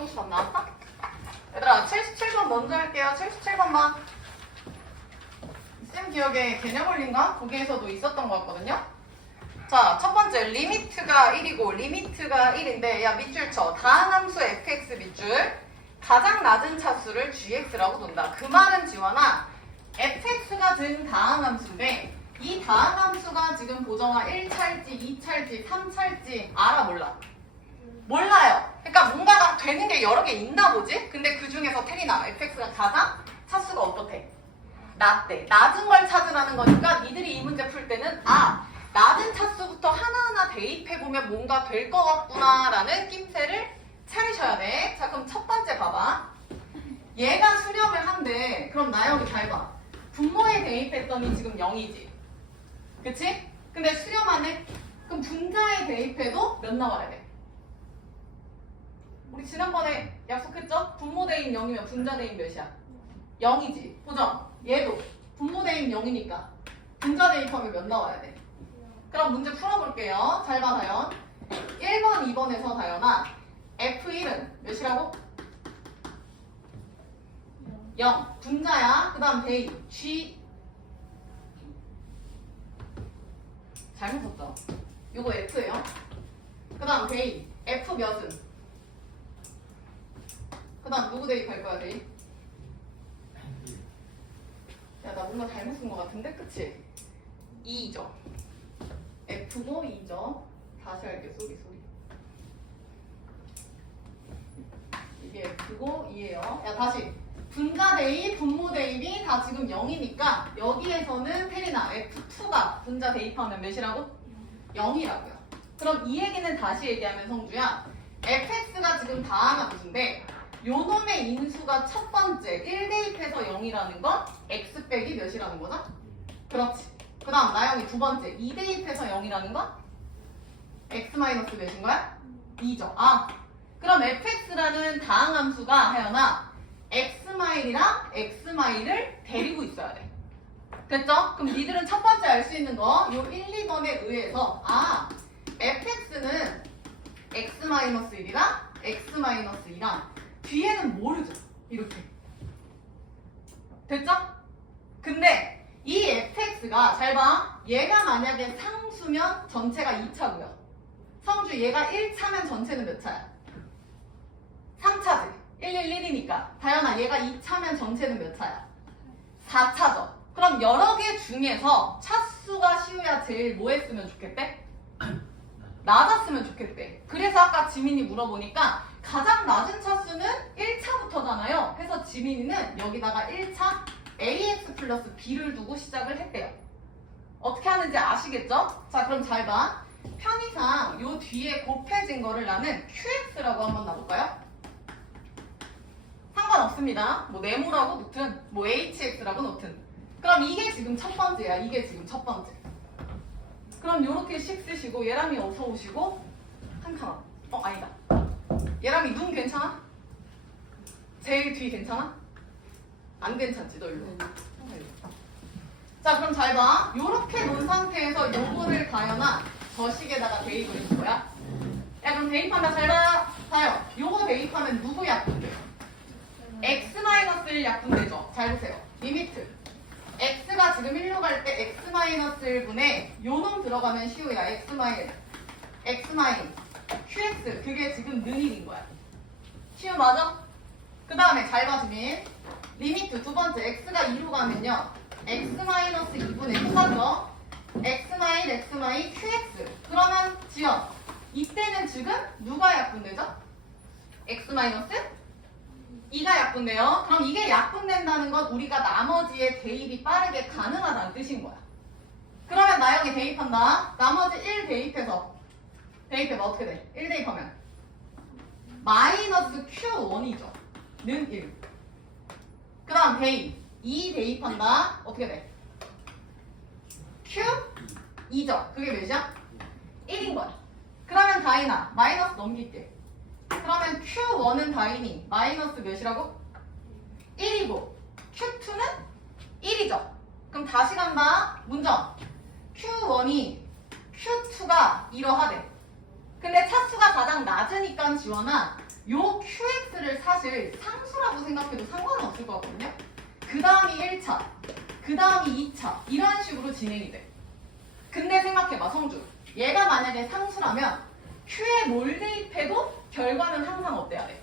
성수 답 나왔어? 얘들아 77번 먼저 할게요. 77번만. 쌤 기억에 개념 원리인가? 거기에서도 있었던 것 같거든요. 자, 첫 번째 리미트가 1이고 리미트가 1인데 야 밑줄 쳐. 다항함수 fx 밑줄 가장 낮은 차수를 gx라고 둔다. 그 말은 지원아 fx가 든 다항함수인데 이 다항함수가 지금 보정화 1차일지 2차일지 3차일지 알아 몰라? 몰라요. 그러니까 뭔가가 되는 게 여러 개 있나 보지? 근데 그 중에서 테리나 fx가 가장 차수가 어떻대? 낮대. 낮은 걸 찾으라는 거니까 니들이 이 문제 풀 때는 낮은 차수부터 하나하나 대입해보면 뭔가 될 것 같구나 라는 낌새를 차리셔야 돼. 자, 그럼 첫 번째 봐봐. 얘가 수렴을 한대. 그럼 나영이 잘 봐. 분모에 대입했더니 지금 0이지. 그치? 근데 수렴하네? 그럼 분자에 대입해도 몇 나와야 돼? 우리 지난번에 약속했죠? 분모 대입 0이면 분자 대입 몇이야? 0이지. 보죠? 얘도 분모 대입 0이니까 분자 대입하면 몇 나와야 돼? 그럼 문제 풀어볼게요. 잘 봐, 다연. 1번, 2번에서 다연아 F1은 몇이라고? 0. 분자야. 그 다음 대입 G 잘못 썼죠? 요거 F예요. 그 다음 대입 F 몇은? 그 다음 누구 대입할 거야, 대입? 야, 나 뭔가 잘못 쓴 것 같은데? 그치? 2죠. F고 2죠. 다시 할게, 소리. 이게 F고 2예요. 야, 다시. 분자 대입, 분모 대입이 다 지금 0이니까 여기에서는 테리나 F2가 분자 대입하면 몇이라고? 0이라고요. 그럼 이 얘기는 다시 얘기하면 성주야. fx가 지금 다항함수인데 요 놈의 인수가 첫 번째 1 대입해서 0이라는 건 x 빼기 몇이라는 거죠? 그렇지. 그 다음 나영이 두 번째 2 대입해서 0이라는 건 x 마이너스 몇인 거야? 2죠. 그럼 fx라는 다항함수가 하연아 x마일이랑 x마일을 데리고 있어야 돼. 됐죠? 그럼 니들은 첫 번째 알 수 있는 거 요 1, 2번에 의해서 fx는 x-1이랑 x-2랑 뒤에는 모르죠. 이렇게. 됐죠? 근데 이 fx가 잘 봐. 얘가 만약에 상수면 전체가 2차고요. 성주 얘가 1차면 전체는 몇 차야? 3차지. 111이니까. 다현아 얘가 2차면 전체는 몇 차야? 4차죠. 그럼 여러 개 중에서 차수가 시우야 제일 뭐 했으면 좋겠대? 낮았으면 좋겠대. 그래서 아까 지민이 물어보니까 가장 낮은 차수는 1차부터잖아요. 그래서 지민이는 여기다가 1차 ax 플러스 b를 두고 시작을 했대요. 어떻게 하는지 아시겠죠? 자, 그럼 잘 봐. 편의상 요 뒤에 곱해진 거를 나는 qx라고 한번 놔볼까요? 상관없습니다. 뭐 네모라고 놓든 뭐 hx라고 놓든. 그럼 이게 지금 첫 번째야. 이게 지금 첫 번째. 그럼 요렇게 식 쓰시고 예람이 어서 오시고 한 칸. 아니다. 예람이 눈 괜찮아? 제일 뒤 괜찮아? 안 괜찮지 너 일로. 자, 그럼 잘 봐. 요렇게 놓은 상태에서 요거를 가연아 저 식에다가 대입을 해줄 거야. 야, 그럼 대입한다. 잘 봐. 봐요. 요거 대입하면 누구 약분돼? x-1 약분되죠. 잘 보세요. 리미트. x가 지금 1로 갈 때 x-1분에 요놈 들어가면 시우야. x-1 qx 그게 지금 는일인 거야. 시우 맞아? 그 다음에 잘 봐 주민. 리미트 두 번째 x가 2로 가면요. x-2분의 4죠. x-x qx 그러면 지연 이때는 지금 누가 약분되죠? x-2가 약분돼요. 그럼 이게 약분된다는 건 우리가 나머지의 대입이 빠르게 가능하다는 뜻인 거야. 그러면 나영이 대입한다. 나머지 1 대입해서 대입해봐. 어떻게 돼? 1 대입하면 마이너스 q1이죠. 는 1. 그 다음 대입 2 대입한다. 어떻게 돼? q2죠. 그게 몇이야? 1인 거야. 그러면 다이나 마이너스 넘길게. 그러면 Q1은 다이니 마이너스 몇이라고? 1이고 Q2는 1이죠. 그럼 다시 간다. 문정. Q1이 Q2가 이러하대. 근데 차수가 가장 낮으니까 지원아 요 QX를 사실 상수라고 생각해도 상관은 없을 것 같거든요. 그 다음이 1차, 그 다음이 2차 이런 식으로 진행이 돼. 근데 생각해봐 성주. 얘가 만약에 상수라면 Q에 뭘 대입해도 결과는 항상 어때야 돼?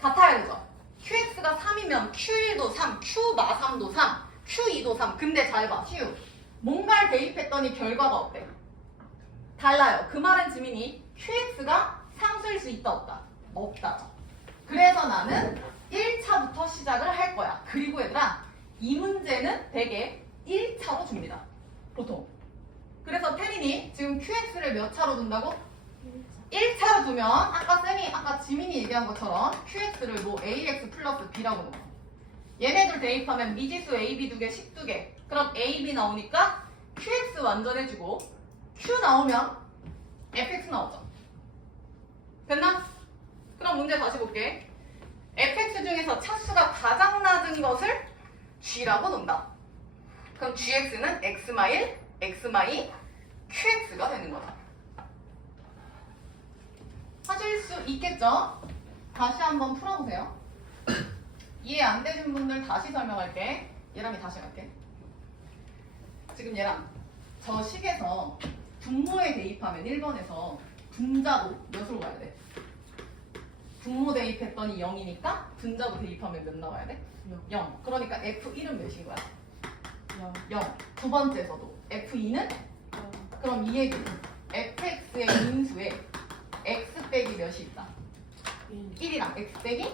같아야 되죠. QX가 3이면 Q1도 3, Q마3도 3, Q2도 3. 근데 잘 봐. Q. 뭔가를 대입했더니 결과가 어때? 달라요. 그 말은 지민이 QX가 상수일 수 있다 없다? 없다. 그래서 나는 1차부터 시작을 할 거야. 그리고 얘들아 이 문제는 되게 1차로 줍니다. 보통. 그래서 태린이 지금 QX를 몇 차로 둔다고? 1차로 두면 아까 지민이 얘기한 것처럼 QX를 뭐 AX 플러스 B라고 놓아. 얘네들 대입하면 미지수 AB 2개, 10 2개. 그럼 AB 나오니까 QX 완전해주고 Q 나오면 FX 나오죠. 됐나? 그럼 문제 다시 볼게. FX 중에서 차수가 가장 낮은 것을 G라고 놓는다. 그럼 GX는 X마1, X마2, QX가 되는 거다. 하실 수 있겠죠? 다시 한번 풀어보세요. 이해 안 되신 분들 다시 설명할게. 얘랑이 다시 갈게. 지금 얘랑 저 식에서 분모에 대입하면 1번에서 분자도 몇으로 가야 돼? 분모 대입했더니 0이니까 분자도 대입하면 몇 나와야 돼? 0. 그러니까 F1은 몇인 거야? 0. 두 번째에서도 F2는? 그럼 이 얘기는 fx의 인수에 x 빼기 몇이 있다? 1이랑 x 빼기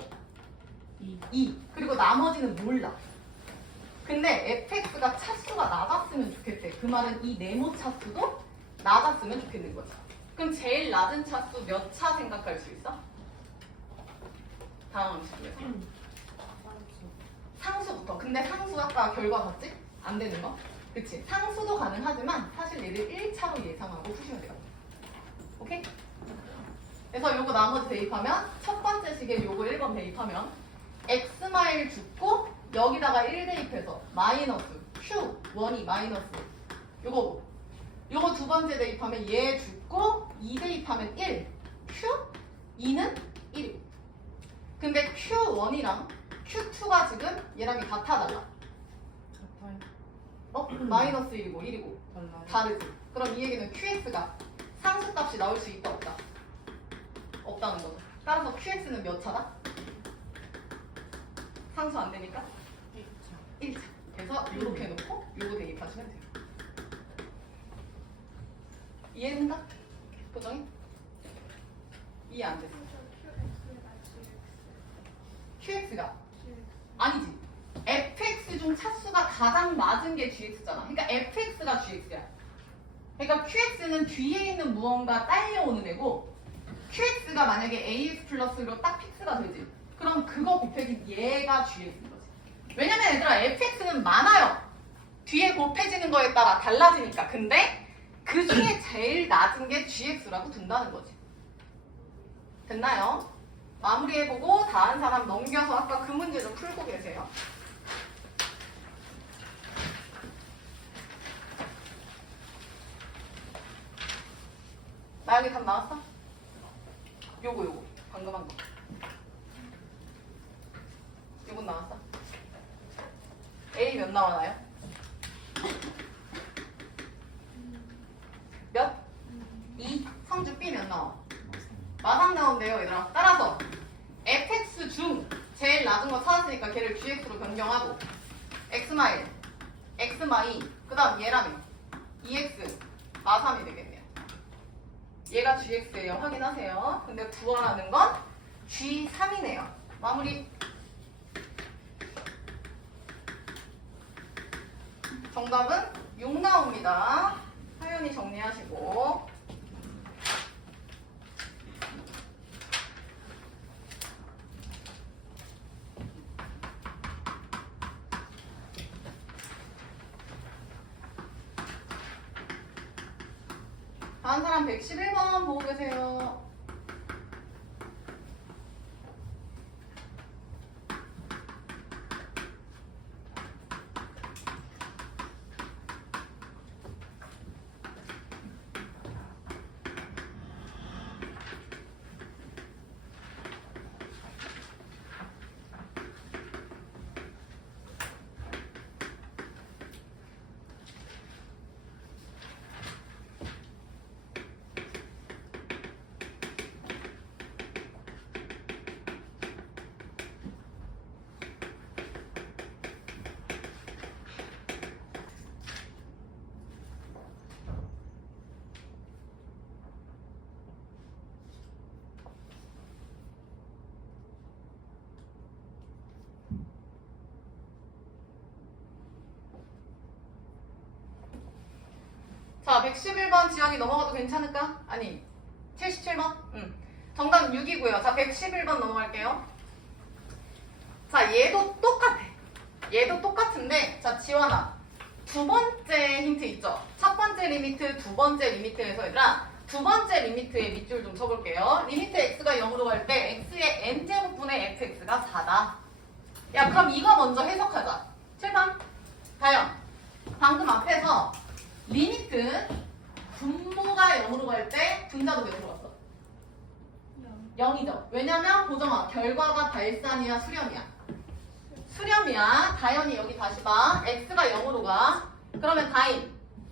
2. 그리고 나머지는 몰라. 근데 fx가 차수가 낮았으면 좋겠대. 그 말은 이 네모 차수도 낮았으면 좋겠는 거지. 그럼 제일 낮은 차수 몇 차 생각할 수 있어? 다음 함수에서 상수부터. 근데 상수 아까 결과 봤지? 안 되는 거? 그치? 상수도 가능하지만 사실 얘를 1차로 예상하고 푸시면 돼요. 오케이? 그래서 요거 나머지 대입하면 첫 번째 식에 요거 1번 대입하면 x마일 줍고 여기다가 1 대입해서 마이너스 q1이 마이너스 요거 두 번째 대입하면 얘 줍고 2 대입하면 1 q2는 1이고 근데 q1이랑 q2가 지금 얘랑 같아 달라? 마이너스 1이고 1이고 다르지. 그럼 이 얘기는 QX가 상수값이 나올 수 있다 없다? 없다는 거죠. 따라서 QX는 몇 차다? 상수 안 되니까? 1차. 그래서 이렇게 해놓고 요거 대입하시면 돼요. 이해된다? 표정이? 이해 안 됐어. QX가 아니지. fx 중 차수가 가장 낮은 게 gx잖아. 그러니까 fx가 gx야. 그러니까 qx는 뒤에 있는 무언가 딸려오는 애고 qx가 만약에 ax 플러스로 딱 픽스가 되지. 그럼 그거 곱해진 얘가 gx인 거지. 왜냐면 얘들아 fx는 많아요. 뒤에 곱해지는 거에 따라 달라지니까. 근데 그 중에 제일 낮은 게 gx라고 둔다는 거지. 됐나요? 마무리해보고 다른 사람 넘겨서 아까 그 문제 좀 풀고 계세요. 나영이 답 나왔어? 요거 방금 한 거. 요건 나왔어? A 몇 나와나요? 몇? 2. 성주 B 몇 나와? 마상 나온대요 얘들아. 따라서 fx 중 제일 낮은 거 찾았으니까 걔를 gx로 변경하고 x마1, x마2 그 다음 얘라면 2x 마3이 되겠네요. 얘가 gx예요. 확인하세요. 근데 구하라는 건 g3이네요. 마무리. 정답은 6 나옵니다. 하연이 정리하시고 다음 사람 111번 보고 계세요. 자, 111번 지연이 넘어가도 괜찮을까? 아니, 77번? 정답은 6이고요. 자, 111번 넘어갈게요. 자, 얘도 똑같아. 얘도 똑같은데, 자, 지원아. 두 번째 힌트 있죠? 첫 번째 리미트, 두 번째 리미트에서 얘들아, 두 번째 리미트의 밑줄 좀 쳐볼게요. 리미트 x가 0으로 갈 때 x의 n제곱분의 fx가 4다. 야, 그럼 이거 먼저 해석하자. 7번. 다영. 방금 앞에서 리미트 분모가 0으로 갈 때 분자도 몇으로 갔어? 0이죠. 왜냐면 보정아, 결과가 발산이야, 수렴이야? 수렴이야. 다현이 여기 다시 봐. x가 0으로 가. 그러면 다인.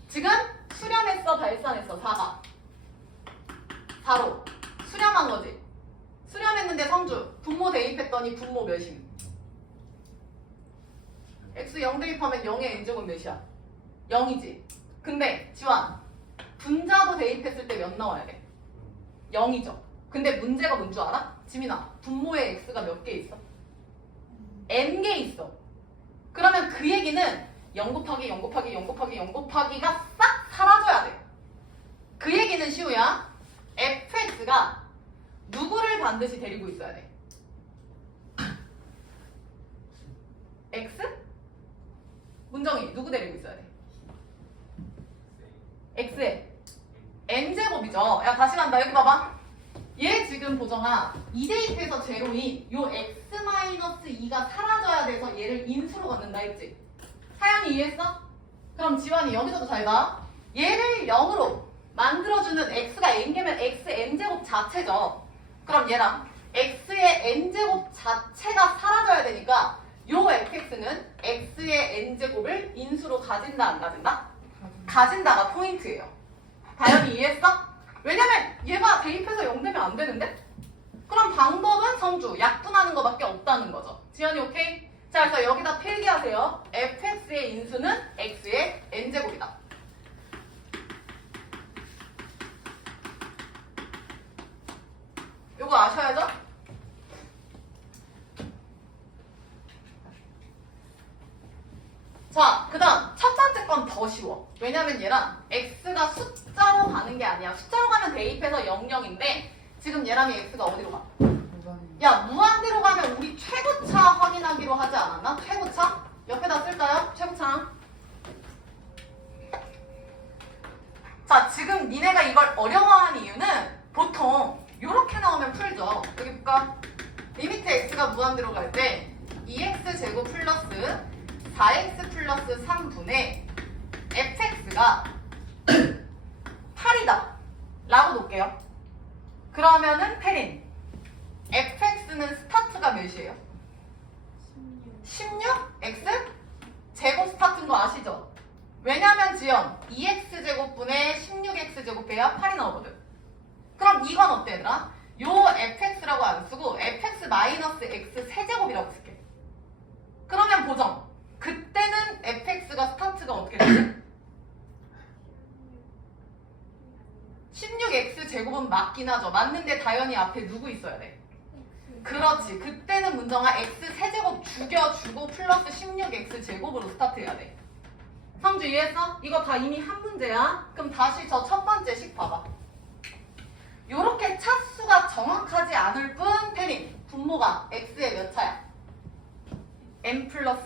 지금 수렴했어, 발산했어? 4가. 4로. 수렴한 거지. 수렴했는데 성주. 분모 대입했더니 분모 몇임? x 0 대입하면 0의 n제곱 몇이야? 0이지. 근데 지환. 분자도 대입했을 때 몇 나와야 돼? 0이죠. 근데 문제가 뭔 줄 알아? 지민아. 분모에 x가 몇 개 있어? n개 있어. 그러면 그 얘기는 0 곱하기 0 곱하기 0 곱하기 0 곱하기가 싹 사라져야 돼. 그 얘기는 시우야. fx가 누구를 반드시 데리고 있어야 돼? x? 문정이 누구 데리고 있어야 돼? x에 n제곱이죠. 야, 다시 간다. 여기 봐봐. 얘 지금 보정아 2대입해서 제로인 요 x-2가 사라져야 돼서 얘를 인수로 갖는다 했지? 사연이 이해했어? 그럼 지환이 여기서도 잘 봐. 얘를 0으로 만들어주는 x가 n개면 x n제곱 자체죠. 그럼 얘랑 x의 n제곱 자체가 사라져야 되니까 요 fx는 x의 n제곱을 인수로 가진다 안 가진다? 가진다가 포인트예요. 다현이 이해했어? 왜냐면 얘가 대입해서 0 되면 안 되는데? 그럼 방법은 성주, 약분하는 거밖에 없다는 거죠. 지연이 오케이? 자, 그래서 여기다 필기하세요. fx의 인수는 x의 n제곱이다. 요거 아셔야죠? 자, 그 다음 첫 번째 건 더 쉬워. 왜냐면 얘랑 x가 숫자로 가는 게 아니야. 숫자로 가면 대입해서 00인데 지금 얘랑 x가 어디로 가? 야, 무한대로 가면 우리 최고차 확인하기로 하지 않았나? 최고차? 옆에다 쓸까요? 최고차. 자, 지금 니네가 이걸 어려워하는 이유는 보통 이렇게 나오면 풀죠. 여기 볼까? 리미트 x가 무한대로 갈 때 2x제곱 플러스 4x 플러스 3분의 fx가 8이다 라고 놓을게요. 그러면은 페린 fx는 스타트가 몇이에요? 16? x? 제곱 스타트인 거 아시죠? 왜냐면 지연 2x제곱분의 16x제곱해야 8이 나오거든. 그럼 이건 어때 얘들아? 요 fx라고 안 쓰고 fx 마이너스 x 세제곱이라고 쓸게. 그러면 보정. 그때는 fx가 스타트가 어떻게 되지? 16x 제곱은 맞긴 하죠. 맞는데 다현이 앞에 누구 있어야 돼? 그렇지. 그때는 문정아 x 세제곱 죽여주고 플러스 16x 제곱으로 스타트해야 돼. 성주 이해했어? 이거 다 이미 한 문제야. 그럼 다시 저 첫 번째 식 봐봐. 요렇게 차수가 정확하지 않을 뿐 페린 분모가 x의 몇 차야? n 플러스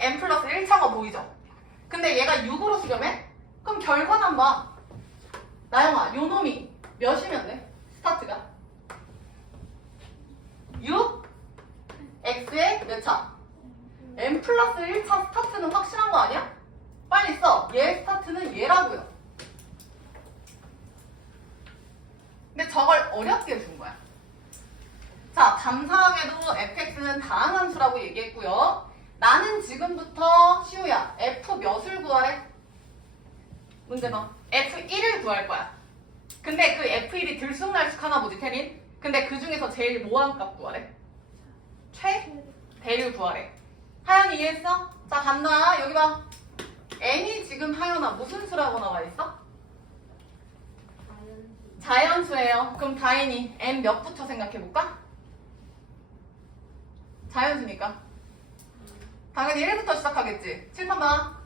1차인 거 보이죠? 근데 얘가 6으로 수렴해? 그럼 결과만 봐. 나영아, 요 놈이 몇이면 돼? 스타트가 6 x의 몇 차? n 플러스 1차 스타트는 확실한 거 아니야? 빨리 써. 얘 스타트는 얘라고요. 근데 저걸 어렵게 준 거야. 자, 감사하게도 fx는 다항함수라고 얘기했고요. 나는 지금부터 시우야 f 몇을 구하래? 문제 봐. f1을 구할 거야. 근데 그 f1이 들쑥날쑥 하나 보지 태린? 근데 그 중에서 제일 모한 값 구하래? 최대를 구하래. 하연이 이해했어? 자, 간다. 여기 봐. n이 지금 하연아 무슨 수라고 나와 있어? 자연수예요. 그럼 다인이 n 몇부터 생각해볼까? 자연수니까 당연히 1부터 시작하겠지. 7번 봐.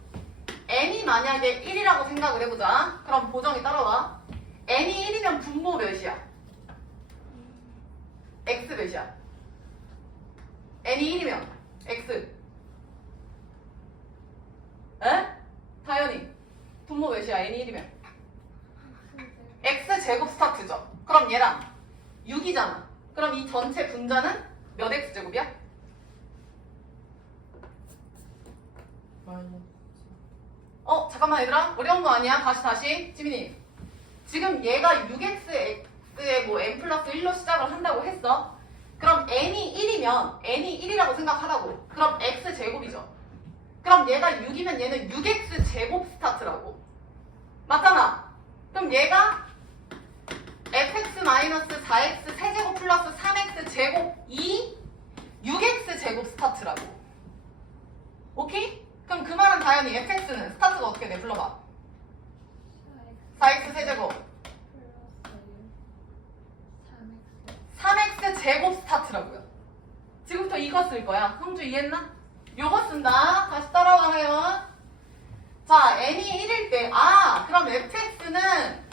n이 만약에 1이라고 생각을 해보자. 그럼 보정이 따라와. n이 1이면 분모 몇이야? x 몇이야? n이 1이면 x. 에? 다현이 분모 몇이야? n이 1이면 x제곱 스타트죠. 그럼 얘랑 6이잖아. 그럼 이 전체 분자는 몇 x제곱이야? 잠깐만 얘들아. 어려운 거 아니야. 다시 지민이. 지금 얘가 6x의 뭐 n 플러스 1로 시작을 한다고 했어. 그럼 n이 1이라고 생각하라고. 그럼 x제곱이죠. 그럼 얘가 6이면 얘는 6x제곱 스타트라고. 맞잖아. 그럼 얘가 fx-4x 세제곱 플러스 3x제곱 6x제곱 스타트라고. 오케이? 그럼 그 말은 다현이 fx는 스타트가 어떻게 돼? 불러봐. 4x 세제곱 3x 제곱 스타트라고요. 지금부터 이거 쓸 거야. 성주 이해했나? 요거 쓴다. 다시 따라와요. 자, n이 1일 때 그럼 fx는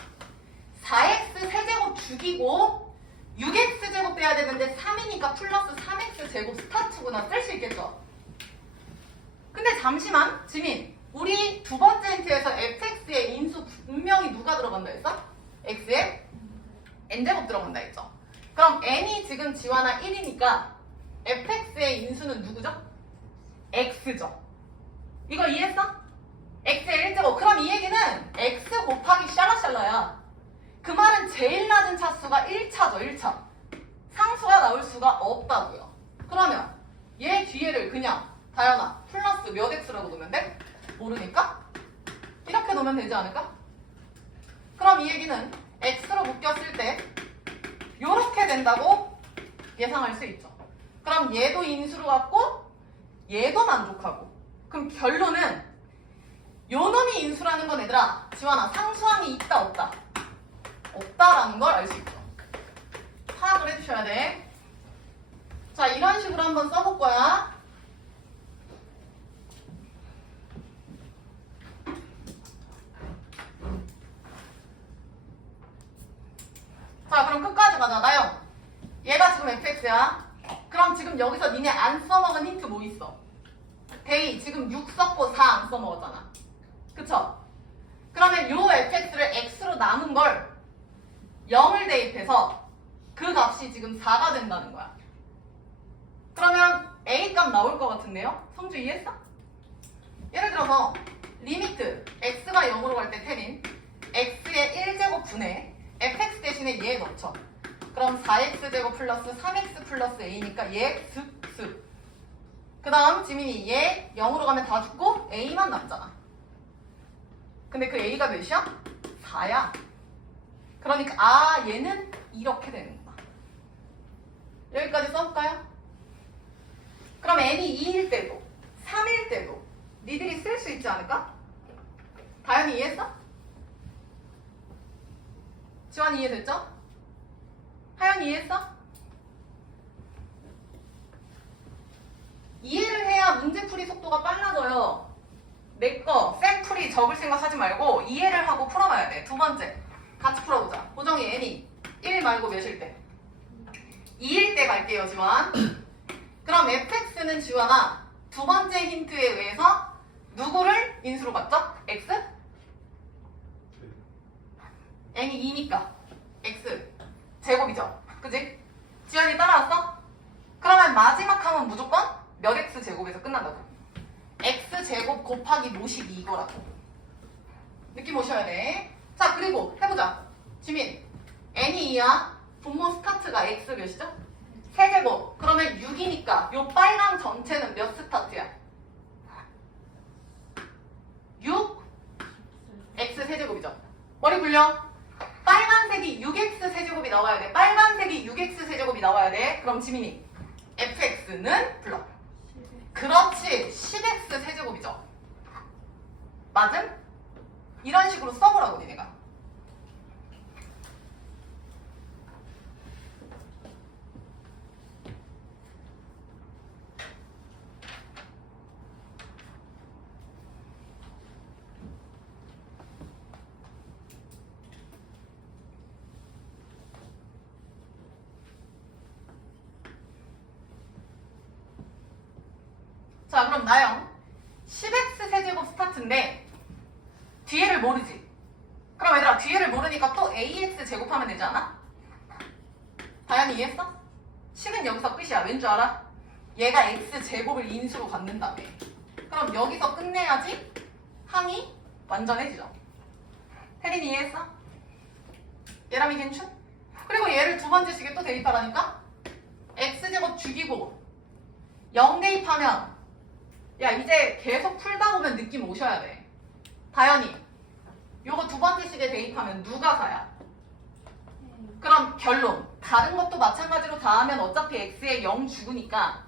4x 세제곱 죽이고 6x제곱 돼야 되는데 3이니까 플러스 3x제곱 스타트구나. 쓸 수 있겠죠? 근데 잠시만 지민, 우리 두 번째 힌트에서 fx의 인수 분명히 누가 들어간다 했어? x에 n제곱 들어간다 했죠? 그럼 n이 지금 지환아 1이니까 fx의 인수는 누구죠? x죠. 이거 이해했어? x의 1제곱. 그럼 이 얘기는 x 곱하기 샬라샬라야. 그 말은 제일 낮은 차수가 1차죠. 1차. 상수가 나올 수가 없다고요. 그러면 얘 뒤에를 그냥 다현아 플러스 몇 x라고 놓으면 돼? 모르니까? 이렇게 놓으면 되지 않을까? 그럼 이 얘기는 x로 묶였을 때 요렇게 된다고 예상할 수 있죠. 그럼 얘도 인수로 갖고 얘도 만족하고. 그럼 결론은 요 놈이 인수라는 건 얘들아 지환아 상수항이 있다 없다? 없다라는 걸 알 수 있죠. 파악을 해주셔야 돼. 자, 이런 식으로 한번 써볼 거야. 자, 그럼 끝까지 가자. 나영. 얘가 지금 fx야. 그럼 지금 여기서 니네 안 써먹은 힌트 뭐 있어? 데이 지금 6 썼고 4 안 써먹었잖아. 그쵸? 그러면 요 fx를 x로 나눈 걸 0을 대입해서 그 값이 지금 4가 된다는 거야. 그러면 a 값 나올 것 같은데요? 성주 이해했어? 예를 들어서 리미트 x가 0으로 갈 때 태민 x의 1제곱 분의 fx 대신에 얘 넣죠. 그럼 4x제곱 플러스 3x 플러스 a니까 얘 습. 그 다음 지민이 얘 0으로 가면 다 죽고 a만 남잖아. 근데 그 a가 몇이야? 4야. 그러니까 얘는 이렇게 되는 거야. 여기까지 써볼까요? 그럼 n이 2일 때도 3일 때도 니들이 쓸 수 있지 않을까? 다현이 이해했어? 지환이 이해됐죠? 하연이 이해했어? 이해를 해야 문제풀이 속도가 빨라져요. 내거 쌤풀이 적을 생각하지 말고 이해를 하고 풀어봐야 돼. 두 번째 같이 풀어보자. 보정이 n이 1 말고 몇일 때? 2일 때 갈게요, 지환. 그럼 fx는 지환아 두 번째 힌트에 의해서 누구를 인수로 갔죠? x? n이 2니까 x 제곱이죠. 그지? 지환이 따라왔어? 그러면 마지막 항은 무조건 몇 x 제곱에서 끝난다고. x 제곱 곱하기 모식이 이거라고. 느낌 오셔야 돼. 자, 그리고 해보자. 지민 n이 2야. 분모 스타트가 x 몇이죠? 세제곱. 그러면 6이니까 요 빨강 전체는 몇 스타트야? 6 x 세제곱이죠. 머리 굴려. 빨간색이 6x 세제곱이 나와야 돼. 빨간색이 6x 세제곱이 나와야 돼. 그럼 지민이 fx는 불러. 그렇지. 10x 세제곱이죠. 맞음? 이런 식으로 써보라고 니네가. 자, 그럼 나영 10x 세제곱 스타트인데 뒤에를 모르지? 그럼 얘들아 뒤에를 모르니까 또 ax 제곱하면 되지 않아? 다현이 이해했어? 식은 여기서 끝이야. 왠 줄 알아? 얘가 x 제곱을 인수로 갖는다며. 그럼 여기서 끝내야지 항이 완전해지죠. 혜린이 이해했어? 예람이 괜찮? 그리고 얘를 두 번째 식에 또 대입하라니까? x제곱 죽이고 0 대입하면 야 이제 계속 풀다 보면 느낌 오셔야 돼. 다현이 요거 두 번째 식에 대입하면 누가 4야? 그럼 결론 다른 것도 마찬가지로 다 하면 어차피 x에 0 죽으니까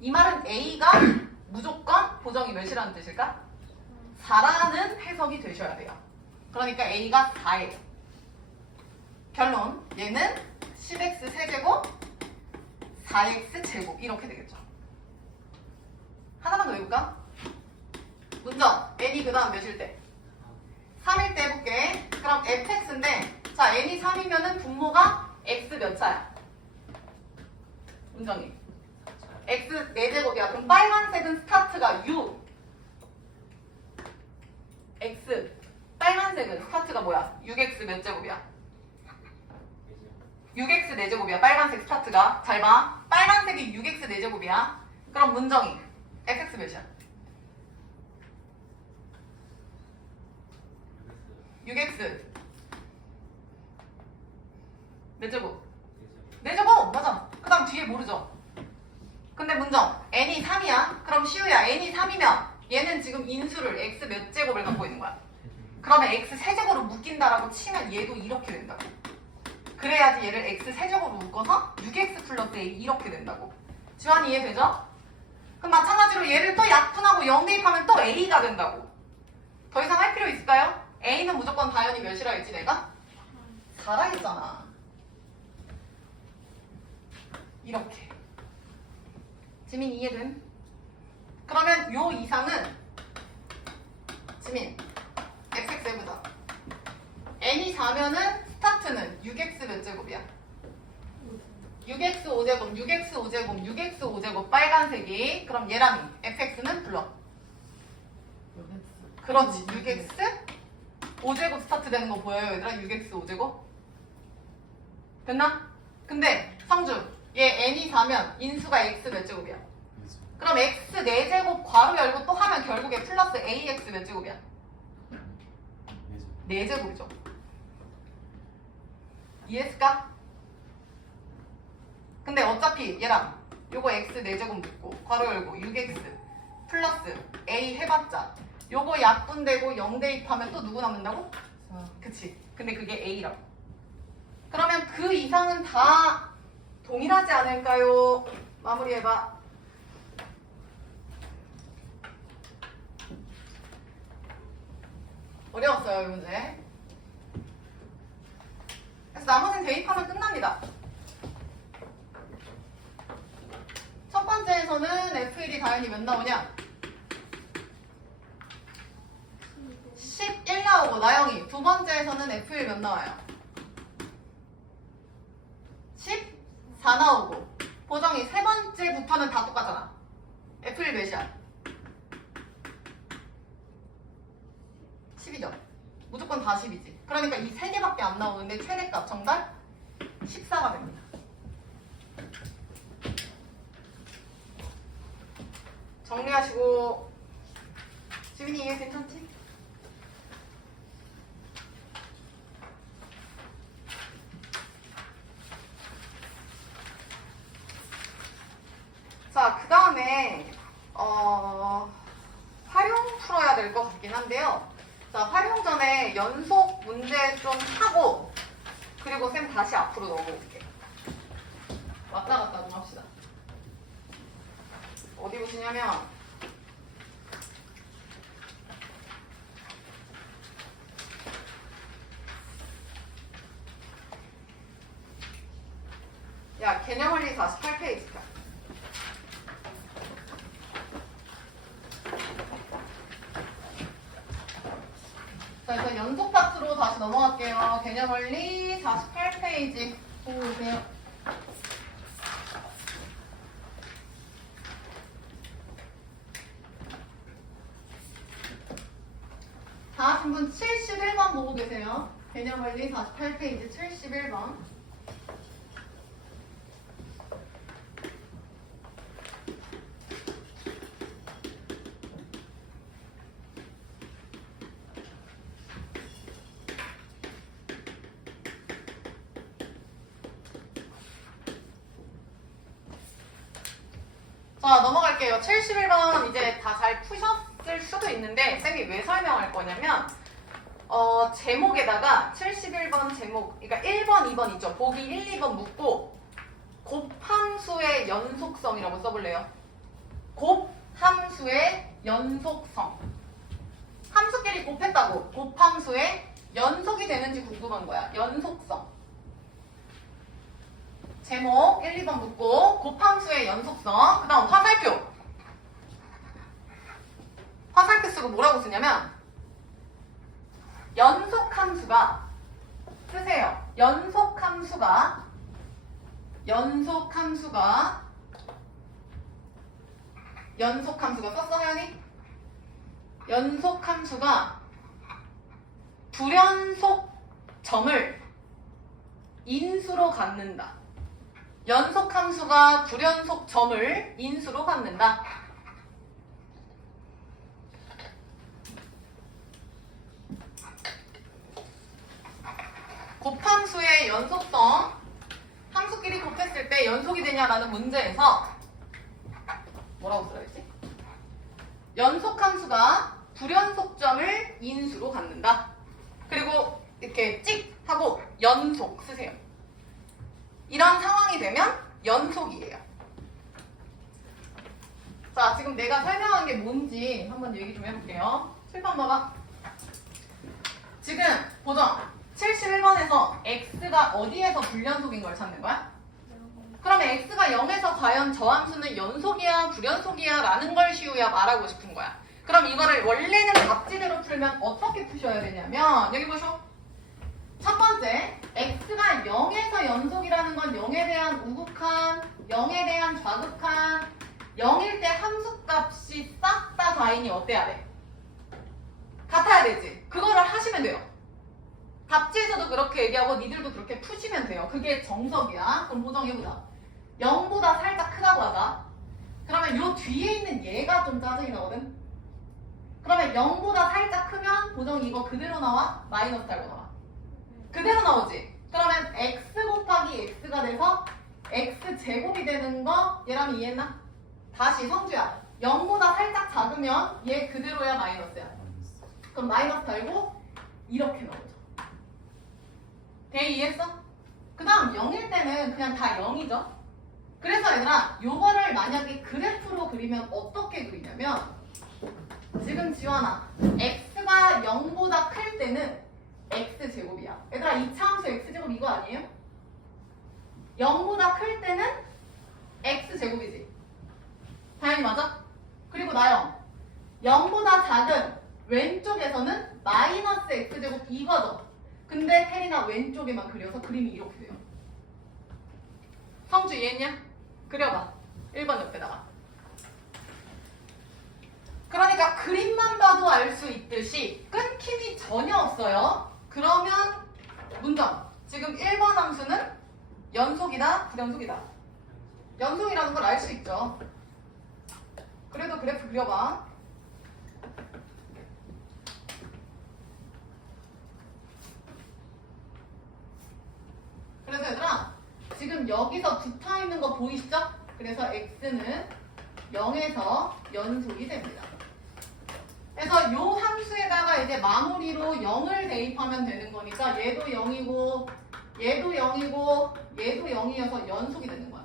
이 말은 a가 무조건 보정이 몇이라는 뜻일까? 4라는 해석이 되셔야 돼요. 그러니까 a가 4예요. 결론 얘는 10x 세제곱 4x 제곱 이렇게 되겠죠. 하나만 더 해볼까? 문정 n이 그 다음 몇일 때? 3일 때 해볼게. 그럼 fx인데 자 n이 3이면은 분모가 x 몇 차야? 문정이 x 4제곱이야. 그럼 빨간색은 스타트가 u x 빨간색은 스타트가 뭐야? 6x 몇 제곱이야? 6x 4제곱이야. 빨간색 스타트가. 잘 봐. 빨간색이 6x 4제곱이야. 그럼 문정이 fx 몇이야? 6x 몇 제곱? 4제곱! 맞아. 그 다음 뒤에 모르죠? 근데 문정 n이 3이야. 그럼 시우야 n이 3이면 얘는 지금 인수를 x 몇 제곱을 갖고 있는 거야. 그러면 x 세제곱으로 묶인다라고 치면 얘도 이렇게 된다고. 그래야지 얘를 x 세제곱으로 묶어서 6x 플러스 a 이렇게 된다고. 지환이 이해되죠? 그럼 마찬가지로 얘를 또 약분하고 0 대입하면 또 a가 된다고. 더 이상 할 필요 있을까요? a는 무조건 다현이 몇이라 했지 내가? 4라 했잖아. 이렇게. 지민 이해됨? 그러면 요 이상은 지민 fx 해보자. n이 4면은 스타트는 6x 몇 제곱이야? 6x 5제곱, 6x 5제곱, 6x 5제곱 빨간색이. 그럼 얘랑이 fx는 불러. 그렇지. 6x 5제곱 스타트 되는 거 보여요 얘들아? 6x 5제곱? 됐나? 근데 성주 얘 n이 4면 인수가 x 몇 제곱이야? 그럼 x 4제곱 괄호 열고 또 하면 결국에 플러스 ax 몇 제곱이야? 4제곱이죠. 이해했을까? 근데 어차피 얘랑 요거 x 4제곱 묶고 괄호 열고 6x 플러스 a 해봤자 요거 약분되고 0 대입하면 또 누구 남는다고? 그치. 근데 그게 a라고. 그러면 그 이상은 다 동일하지 않을까요? 마무리해봐. 어려웠어요 이 문제. 그래서 나머지는 대입하면 끝납니다. 첫 번째에서는 F1이 당연히 몇 나오냐? 11 나오고 나영이. 두 번째에서는 F1 몇 나와요? 14 나오고. 보정이 세 번째 부판은 다 똑같잖아. F1 몇이야? 10이죠. 무조건 다 10이지. 그러니까 이 세 개밖에 안 나오는데 최대값 정답 14가 됩니다. 정리하시고. 지민이 이해 괜찮지? 자, 그 다음에 활용 풀어야 될 것 같긴 한데요. 자, 활용 전에 연속 문제 좀 하고 그리고 쌤 다시 앞으로 넘어올게. 왔다 갔다 좀 합시다. 어디 보시냐면 야, 개념원리 48페이지다. 자, 일단 연속 파트로 다시 넘어갈게요. 개념원리 48페이지 보고 오세요. 1번 보고 계세요. 개념원리 48페이지 71번. 자, 넘어갈게요. 71번 이제 다 잘 푸셨을 수도 있는데 쌤이 왜 설명할 거냐면 제목에다가 71번 제목, 그러니까 1번, 2번 있죠. 보기 1, 2번 묻고 곱함수의 연속성이라고 써볼래요. 곱함수의 연속성. 함수끼리 곱했다고 곱함수의 연속이 되는지 궁금한 거야. 연속성. 제목 1, 2번 묻고 곱함수의 연속성. 그 다음 화살표. 화살표 쓰고 뭐라고 쓰냐면 연속함수가 쓰세요. 연속함수가 썼어 하연이? 연속함수가 불연속점을 인수로 갖는다. 연속함수가 불연속점을 인수로 갖는다. 곱함수의 연속성, 함수끼리 곱했을 때 연속이 되냐라는 문제에서 뭐라고 써야지? 연속함수가 불연속점을 인수로 갖는다. 그리고 이렇게 찍 하고 연속 쓰세요. 이런 상황이 되면 연속이에요. 자, 지금 내가 설명한 게 뭔지 한번 얘기 좀 해볼게요. 7번 봐봐. 지금 보정 71번에서 x가 어디에서 불연속인 걸 찾는 거야? 그러면 x가 0에서 과연 저 함수는 연속이야 불연속이야 라는 걸 시우야 말하고 싶은 거야. 그럼 이거를 원래는 답지대로 풀면 어떻게 푸셔야 되냐면 여기 보셔. 첫 번째, x가 0에서 연속이라는 건 0에 대한 우극한, 0에 대한 좌극한, 0일 때 함수값이 싹 다 다인이 어때야 돼? 같아야 되지. 그거를 하시면 돼요. 답지에서도 그렇게 얘기하고 니들도 그렇게 푸시면 돼요. 그게 정석이야. 그럼 보정해보자. 0보다 살짝 크다고 하자. 그러면 요 뒤에 있는 얘가 좀 짜증이 나거든. 그러면 0보다 살짝 크면 보정 이거 그대로 나와? 마이너스 달고 나와? 그대로 나오지. 그러면 x 곱하기 x가 돼서 x제곱이 되는 거 얘라면 이해했나? 다시 성주야. 0보다 살짝 작으면 얘 그대로야 마이너스야? 그럼 마이너스 달고 이렇게 나오죠. 대 이해했어? 그 다음 0일 때는 그냥 다 0이죠. 그래서 얘들아 요거를 만약에 그래프로 그리면 어떻게 그리냐면 지금 지원아 x가 0보다 클 때는 x제곱이야. 얘들아 이차 함수 x제곱 이거 아니에요? 0보다 클 때는 x제곱이지. 당연히 맞아? 그리고 나영 0보다 작은 왼쪽에서는 마이너스 x제곱 이거죠. 근데 혜린아 왼쪽에만 그려서 그림이 이렇게 돼요. 성주 이해했냐? 그려봐. 1번 옆에다가. 그러니까 그림만 봐도 알 수 있듯이 끊김이 전혀 없어요. 그러면 문장. 지금 1번 함수는 연속이다, 불연속이다. 연속이라는 걸 알 수 있죠. 그래도 그래프 그려봐. 그래서 얘들아 지금 여기서 붙어있는 거 보이시죠? 그래서 x는 0에서 연속이 됩니다. 그래서 요 함수에다가 이제 마무리로 0을 대입하면 되는 거니까 얘도 0이고 얘도 0이고 얘도 0이어서 연속이 되는 거야.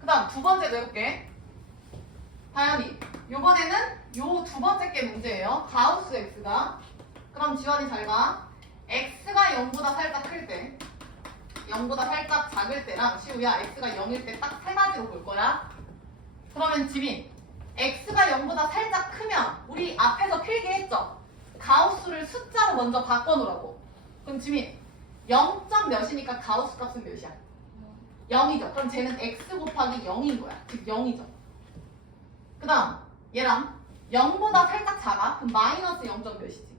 그 다음 두 번째도 해볼게. 다현이 요번에는 요 두 번째 게 문제예요. 가우스 x가. 그럼 지원이 잘 봐. x가 0보다 살짝 클 때 0보다 살짝 작을 때랑 시우야 x가 0일 때 딱 세 가지로 볼 거야. 그러면 지민 x가 0보다 살짝 크면 우리 앞에서 필기했죠? 가우스를 숫자로 먼저 바꿔놓으라고. 그럼 지민 0. 몇이니까 가우스 값은 몇이야? 0이죠. 그럼 쟤는 x 곱하기 0인 거야. 즉 0이죠. 그 다음 얘랑 0보다 살짝 작아? 그럼 마이너스 0. 몇이지?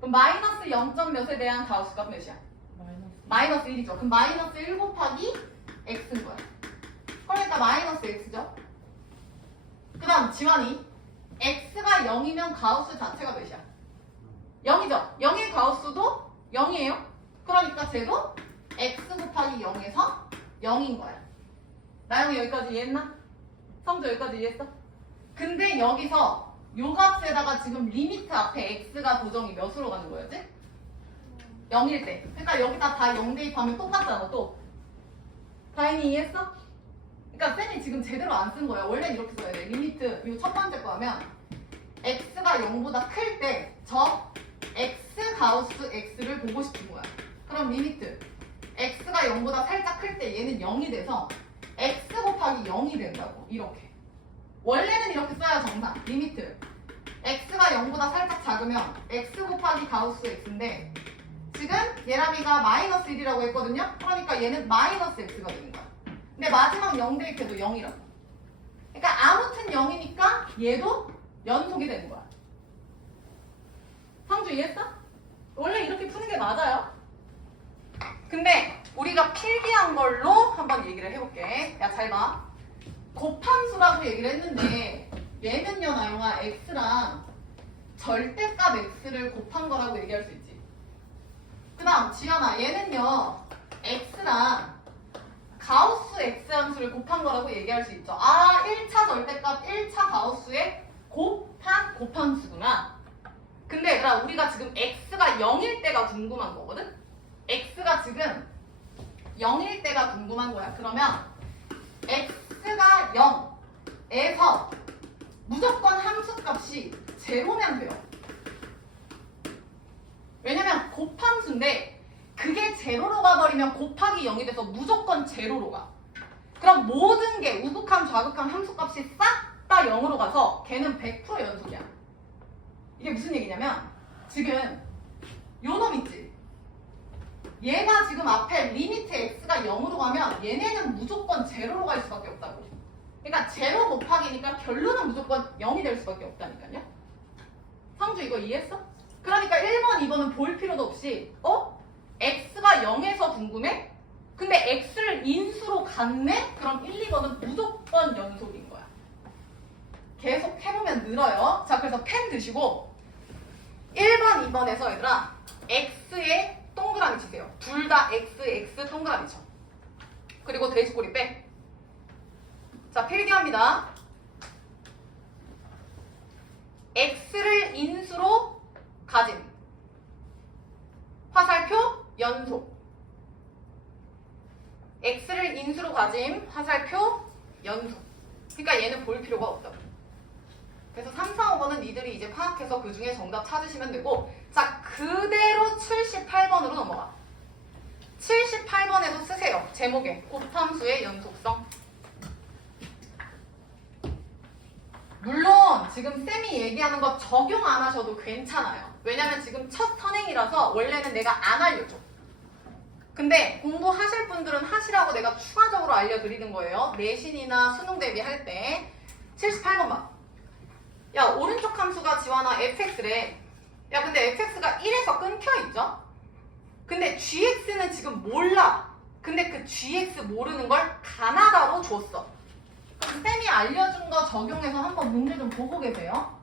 그럼 마이너스 0. 몇에 대한 가우스값 몇이야? 마이너스 1이죠. 그럼 마이너스 1 곱하기 x인 거야. 그러니까 마이너스 x죠. 그 다음 지환이 x가 0이면 가우스 자체가 몇이야? 0이죠. 0의 가우스도 0이에요. 그러니까 쟤도 x 곱하기 0에서 0인 거야. 나영이 여기까지 이해했나? 성조 여기까지 이해했어? 근데 여기서 요 값에다가 지금 리미트 앞에 x가 고정이 몇으로 가는 거였지? 0일 때. 그러니까 여기다 다 0 대입하면 똑같잖아 또. 다행히 이해했어? 그러니까 쌤이 지금 제대로 안 쓴 거야. 원래 이렇게 써야 돼. 리미트 이 첫 번째 거 하면 x가 0보다 클 때 저 x 가우스 x를 보고 싶은 거야. 그럼 리미트 x가 0보다 살짝 클 때 얘는 0이 돼서 x 곱하기 0이 된다고. 이렇게. 원래는 이렇게 써야 정상. 리미트 x가 0보다 살짝 작으면 x 곱하기 가우스 x인데 지금 예람이가 마이너스 1이라고 했거든요. 그러니까 얘는 마이너스 x가 되는 거야. 근데 마지막 0 대입해도 0이라고. 그러니까 아무튼 0이니까 얘도 연속이 되는 거야. 상주 이해했어? 원래 이렇게 푸는 게 맞아요. 근데 우리가 필기한 걸로 한번 얘기를 해볼게. 야, 잘 봐. 곱함수라고 얘기를 했는데 얘는요, 나영아, x랑 절대값 x를 곱한 거라고 얘기할 수 있지. 그 다음 지연아, 얘는요 x랑 가우스 x 함수를 곱한 거라고 얘기할 수 있죠. 아, 1차 절대값 1차 가우스의 곱한 곱함수구나. 근데 얘들아, 우리가 지금 x가 0일 때가 궁금한 거거든? x가 지금 0일 때가 궁금한 거야. 그러면 x가 0에서 무조건 함수값이 제로면 돼요. 왜냐면 곱함수인데 그게 제로로 가버리면 곱하기 0이 돼서 무조건 제로로 가. 그럼 모든 게 우극함, 좌극함 함수값이 싹 다 0으로 가서 걔는 100% 연속이야. 이게 무슨 얘기냐면 지금 요 놈 있지? 얘가 지금 앞에 리미트 x가 0으로 가면 얘네는 무조건 제로로 갈 수밖에 없다고. 그러니까 제로 곱하기니까 결론은 무조건 0이 될 수밖에 없다니까요. 성주 이거 이해했어? 그러니까 1번, 2번은 볼 필요도 없이 x가 0에서 궁금해? 근데 x를 인수로 갔네? 그럼 1, 2번은 무조건 연속인 거야. 계속 해보면 늘어요. 자, 그래서 펜 드시고 1번, 2번에서 얘들아 x에 동그라미 치세요. 둘 다 x 동그라미 쳐. 그리고 돼지꼬리 빼. 자, 필기합니다. x를 인수로 가진 화살표 연속. x를 인수로 가진 화살표 연속. 그러니까 얘는 볼 필요가 없다고. 그래서 3, 4, 5번은 니들이 이제 파악해서 그 중에 정답 찾으시면 되고, 자, 그대로 78번으로 넘어가. 78번에도 쓰세요. 제목에 곱함수의 연속성. 물론 지금 쌤이 얘기하는 거 적용 안 하셔도 괜찮아요. 왜냐면 지금 첫 선행이라서 원래는 내가 안 알려줘. 근데 공부하실 분들은 하시라고 내가 추가적으로 알려드리는 거예요. 내신이나 수능 대비할 때. 78번 봐. 야, 오른쪽 함수가 지원아 fx래. 야, 근데 fx가 1에서 끊겨있죠? 근데 gx는 지금 몰라. 근데 그 gx 모르는 걸 가나다로 줬어. 그럼 쌤이 알려준 거 적용해서 한번 문제 좀 보고 계세요.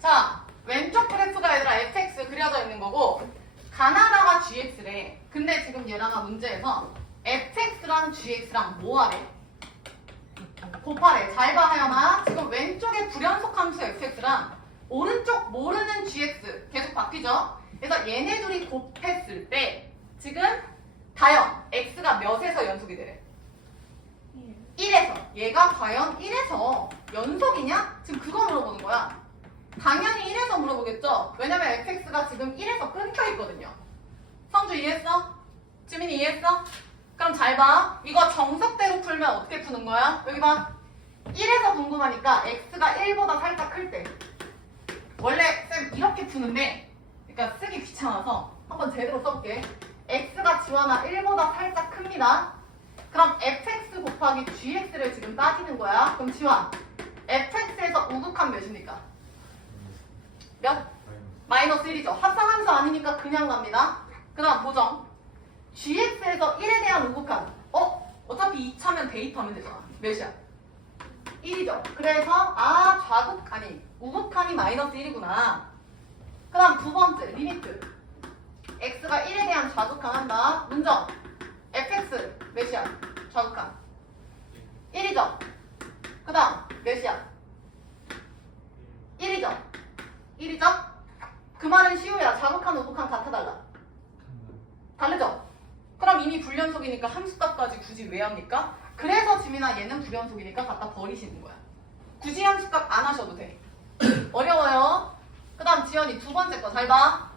자, 왼쪽 그래프가 얘들아 fx 그려져 있는 거고 가나다가 gx래. 근데 지금 얘랑아 문제에서 fx랑 gx랑 뭐 하래? 곱하래. 잘 봐, 하연아. 지금 왼쪽에 불연속 함수 fx랑 오른쪽 모르는 gx 계속 바뀌죠? 그래서 얘네 둘이 곱했을 때 지금 다연 x가 몇에서 연속이 되래? 1에서. 얘가 과연 1에서 연속이냐? 지금 그거 물어보는 거야. 당연히 1에서 물어보겠죠? 왜냐면 fx가 지금 1에서 끊겨 있거든요. 성주 이해했어? 지민이 이해했어? 그럼 잘 봐. 이거 정석대로 풀면 어떻게 푸는 거야? 여기 봐. 1에서 궁금하니까 x가 1보다 살짝 클 때. 원래 쌤 이렇게 푸는데 그러니까 쓰기 귀찮아서 한번 제대로 써볼게. x가 지원아 1보다 살짝 큽니다. 그럼 fx 곱하기 gx를 지금 따지는 거야. 그럼 지원 fx에서 우극한 몇입니까? 몇? 마이너스 1이죠. 합성함수 아니니까 그냥 갑니다. 그럼 보정 gx에서 1에 대한 우극한 어차피 2차면 대입하면 되잖아. 몇이야? 1이죠. 그래서 우극한이 마이너스 1이구나. 그 다음 두 번째 리미트 x가 1에 대한 좌극한 한다. 문정 fx 몇이야? 좌극한 1이죠. 그 다음 몇이야? 1이죠. 1이죠? 그 말은 시우야. 좌극한 우극한 같아 달라? 다르죠? 그럼 이미 불연속이니까 함수값까지 굳이 왜 합니까? 그래서 지민아 얘는 불연속이니까 갖다 버리시는 거야. 굳이 함수값 안 하셔도 돼. 어려워요. 그 다음 지연이 두 번째 거 잘 봐.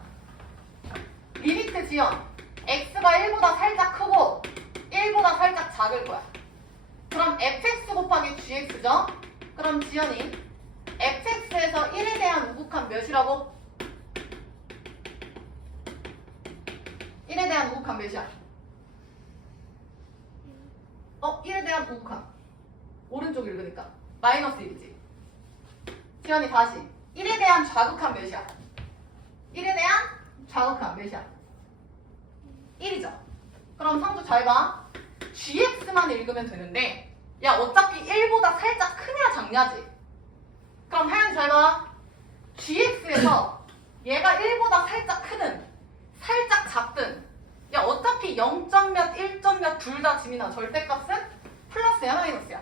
리미트 지연 x가 1보다 살짝 크고 1보다 살짝 작을 거야. 그럼 fx 곱하기 gx죠? 그럼 지연이 fx에서 1에 대한 우극한 몇이라고? 1에 대한 우극한 몇이야? 1에 대한 우극한 오른쪽 읽으니까 마이너스 1이지. 지연이 다시 1에 대한 좌극한 몇이야? 1에 대한 좌극한 몇이야? 1이죠. 그럼 상주 잘 봐. gx만 읽으면 되는데 야 어차피 1보다 살짝 크냐 작냐지. 그럼 하연이 잘 봐. gx에서 얘가 1보다 살짝 크든 살짝 작든 야 어차피 0점 몇 1점 몇 둘 다 지민아 절대값은 플러스야 마이너스야?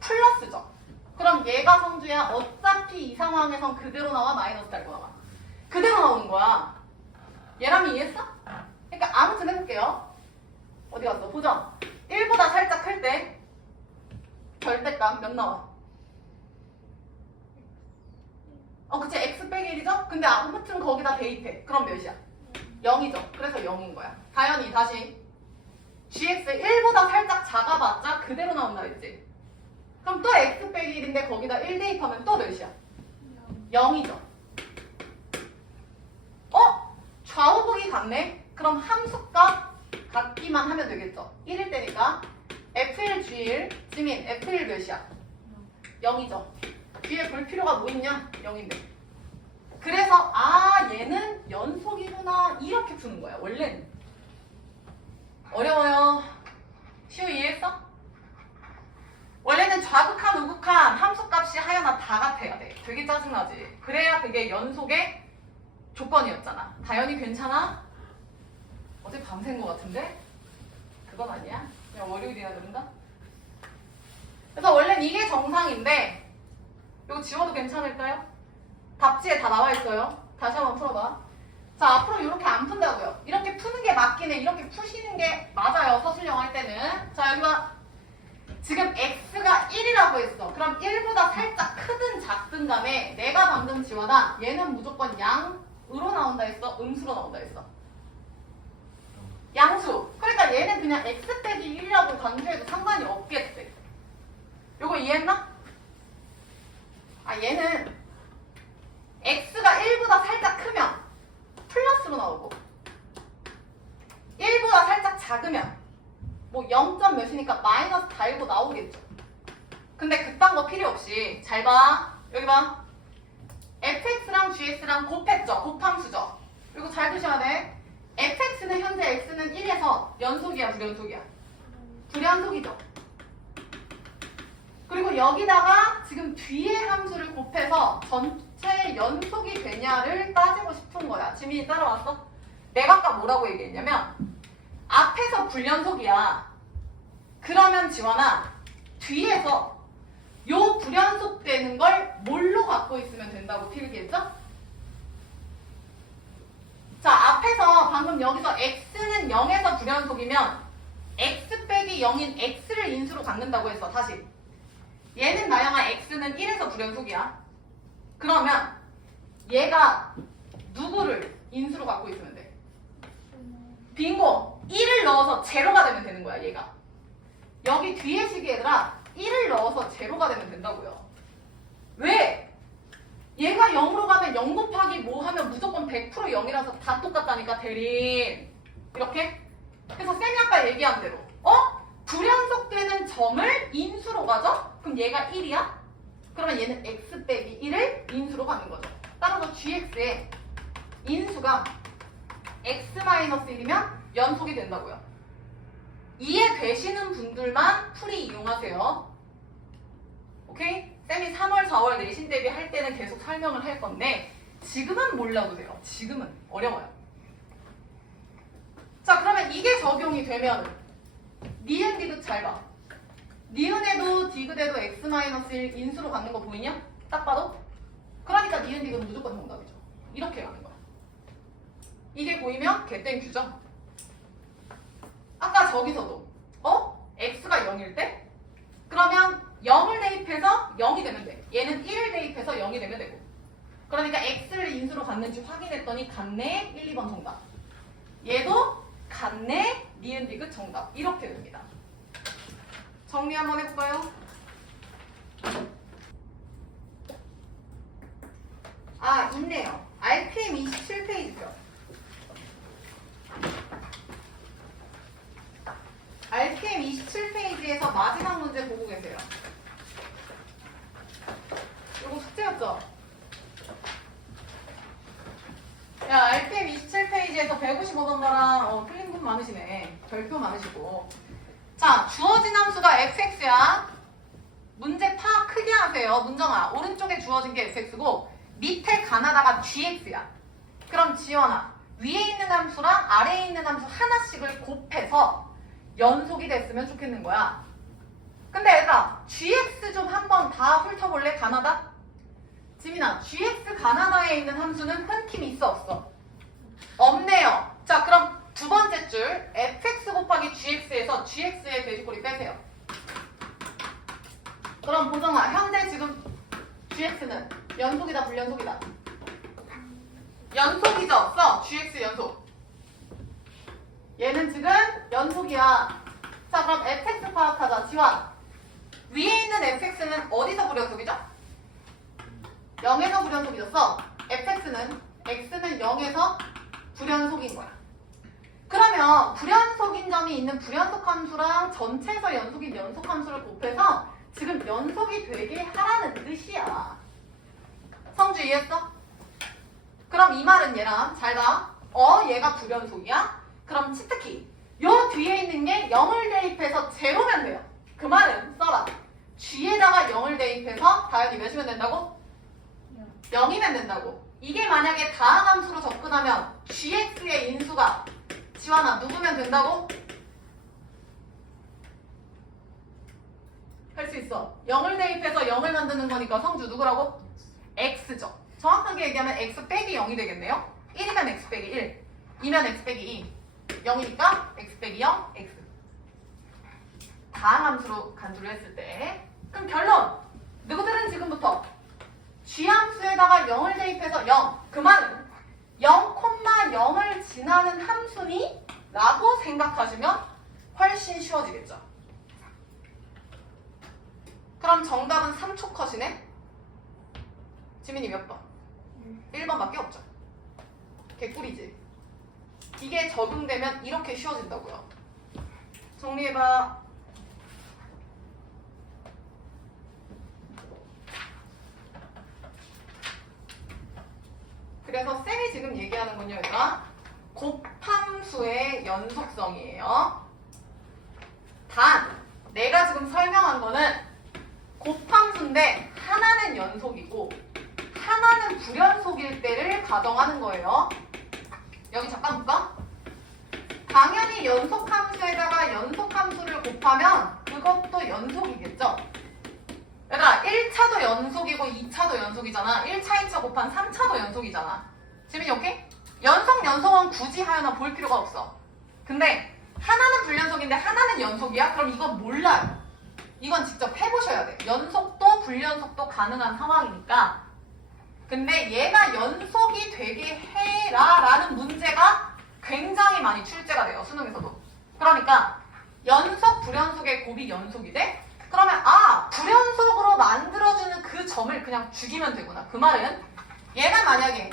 플러스죠. 그럼 얘가 성주야 어차피 이 상황에선 그대로 나와 마이너스 달고 나와? 그대로 나오는 거야. 얘랑이 이해했어? 그러니까 아무튼 해볼게요. 어디 갔어? 보정 1보다 살짝 클 때 절대값 몇 나와? 그치 x 빼기 1이죠? 근데 아무튼 거기다 대입해. 그럼 몇이야? 0이죠. 그래서 0인 거야. 다현이 다시 gx 1보다 살짝 작아봤자 그대로 나온다 했지? 그럼 또 x 빼기 1인데 거기다 1 대입하면 또 몇이야? 0이죠. 좌우극이 같네? 그럼 함수값 같기만 하면 되겠죠. 1일 때니까 f1 g1 지민 f1 몇이야? 0이죠. 뒤에 볼 필요가 뭐 있냐? 0인데. 그래서 얘는 연속이구나 이렇게 푸는 거야. 원래는. 어려워요. 시우 이해했어? 원래는 좌극한 우극한 함수값이 하여나 다 같아야 돼. 되게 짜증나지. 그래야 그게 연속의 조건이었잖아. 다현이 괜찮아? 어제 밤샌 거 같은데? 그건 아니야? 그냥 월요일이나 그런가? 그래서 원래는 이게 정상인데 이거 지워도 괜찮을까요? 답지에 다 나와 있어요. 다시 한번 풀어봐. 자, 앞으로 이렇게 안 푼다고요. 이렇게 푸는 게 맞긴 해. 이렇게 푸시는 게 맞아요. 서술형 할 때는. 자, 여기 봐. 지금 x가 1이라고 했어. 그럼 1보다 살짝 크든 작든 간에 내가 방금 지워다 얘는 무조건 양으로 나온다 했어? 음수로 나온다 했어? 양수. 그러니까 얘는 그냥 x 빼기 1이라고 강조해도 상관이 없겠지. 요거 이해했나? 얘는 x가 1보다 살짝 크면 플러스로 나오고 1보다 살짝 작으면 뭐 0. 몇이니까 마이너스 달고 나오겠죠. 근데 그딴 거 필요 없이 잘 봐. 여기 봐. fx랑 gx랑 곱했죠. 곱함수죠. 이거 잘 보셔야 돼. fx는 현재 x는 1에서 연속이야 불연속이야? 불연속이죠. 그리고 여기다가 지금 뒤에 함수를 곱해서 전체 연속이 되냐를 따지고 싶은 거야. 지민이 따라왔어? 내가 아까 뭐라고 얘기했냐면 앞에서 불연속이야. 그러면 지원아 뒤에서 요 불연속되는 걸 뭘로 갖고 있으면 된다고 필기했죠? 자, 앞에서 방금 여기서 x는 0에서 불연속이면 x 빼기 0인 x를 인수로 갖는다고 해서 다시 얘는 나영아 x는 1에서 불연속이야. 그러면 얘가 누구를 인수로 갖고 있으면 돼? 빙고! 1을 넣어서 제로가 되면 되는 거야, 얘가. 여기 뒤에 시기 얘들아 1을 넣어서 제로가 되면 된다고요. 왜? 얘가 0으로 가면 0 곱하기 뭐 하면 무조건 100% 0이라서 다 똑같다니까, 대린. 이렇게? 그래서 쌤이 아까 얘기한 대로 불연속되는 점을 인수로 가죠? 그럼 얘가 1이야? 그러면 얘는 x 빼기 1을 인수로 가는 거죠. 따라서 gx의 인수가 x-1이면 연속이 된다고요. 이해되시는 분들만 풀이 이용하세요. 오케이? 쌤이 3월, 4월 내신 대비 할 때는 계속 설명을 할 건데 지금은 몰라도 돼요. 지금은 어려워요. 자, 그러면 이게 적용이 되면 니은 디귿 잘 봐. 니은에도 디귿에도 x-1 인수로 갖는 거 보이냐? 딱 봐도? 그러니까 니은 디귿은 무조건 정답이죠. 이렇게 가는 거야. 이게 보이면 개땡큐죠? 아까 저기서도 x가 0일 때? 그러면 0을 대입해서 0이 되면 돼. 얘는 1을 대입해서 0이 되면 되고. 그러니까 x를 인수로 갖는지 확인했더니 같네. 1, 2번 정답. 얘도 같네. 니은 디귿 정답. 이렇게 됩니다. 정리 한번 해볼까요? 아, 있네요. RPM 27페이지죠. RPM 27페이지에서 마지막 문제 보고 계세요. 이거 숙제였죠? 야, RPM 27페이지에서 155번 거랑 틀린 분 많으시네. 별표 많으시고. 자, 주어진 함수가 fx야. 문제 파 크게 하세요. 문정아, 오른쪽에 주어진 게 fx고 밑에 가나다가 gx야. 그럼 지원아, 위에 있는 함수랑 아래에 있는 함수 하나씩을 곱해서 연속이 됐으면 좋겠는 거야. 근데 얘들아, gx 좀 한번 다 훑어볼래? 가나다? 지민아, gx 가나다에 있는 함수는 흠킴이 있어 없어? 없네요. 자, 그럼 두 번째 줄 fx 곱하기 gx에서 gx의 돼지꼬리 빼세요. 그럼 보정아, 현재 지금 gx는 연속이다 불연속이다? 연속이죠? 써. gx 연속. 얘는 지금 연속이야. 자, 그럼 fx 파악하자. 지원. 위에 있는 fx는 어디서 불연속이죠? 0에서 불연속이었어. fx는 x는 0에서 불연속인 거야. 그러면 불연속인 점이 있는 불연속 함수랑 전체에서 연속인 연속 함수를 곱해서 지금 연속이 되게 하라는 뜻이야. 성주 이해했어? 그럼 이 말은 얘랑 잘 봐. 얘가 불연속이야? 그럼 치트키. 요 뒤에 있는 게 0을 대입해서 제로면 돼요. 그 말은 써라. g에다가 0을 대입해서 다연이 몇이면 된다고? 0이면 된다고. 이게 만약에 다항 함수로 접근하면 gx의 인수가 지환아 누구면 된다고? 할 수 있어. 0을 대입해서 0을 만드는 거니까 성주 누구라고? x죠. 정확하게 얘기하면 x 빼기 0이 되겠네요. 1이면 x 빼기 1, 2면 x 빼기 2, 0이니까 x 빼기 0, x. 다항 함수로 간주를 했을 때. 그럼 결론! 누구들은 지금부터 g 함수에다가 0을 대입해서 0. 그 말은 0,0을 지나는 함수니? 라고 생각하시면 훨씬 쉬워지겠죠. 그럼 정답은 3초 컷이네? 지민이 몇 번? 1번밖에 없죠. 개꿀이지. 이게 적용되면 이렇게 쉬워진다고요. 정리해봐. 그래서 쌤이 지금 얘기하는 건요, 얘가 곱함수의 연속성이에요. 단, 내가 지금 설명한 거는 곱함수인데 하나는 연속이고 하나는 불연속일 때를 가정하는 거예요. 여기 잠깐 볼까? 당연히 연속함수에다가 연속함수를 곱하면 그것도 연속이겠죠? 얘들아 1차도 연속이고 2차도 연속이잖아. 1차, 2차 곱한 3차도 연속이잖아. 지민이 오케이? 연속은 굳이 하연아 볼 필요가 없어. 근데 하나는 불연속인데 하나는 연속이야? 그럼 이건 몰라요. 이건 직접 해보셔야 돼. 연속도 불연속도 가능한 상황이니까. 근데 얘가 연속이 되게 해라 라는 문제가 굉장히 많이 출제가 돼요. 수능에서도. 그러니까 연속 불연속의 곱이 연속이 돼? 그러면 불연속으로 만들어주는 그 점을 그냥 죽이면 되구나. 그 말은 얘가 만약에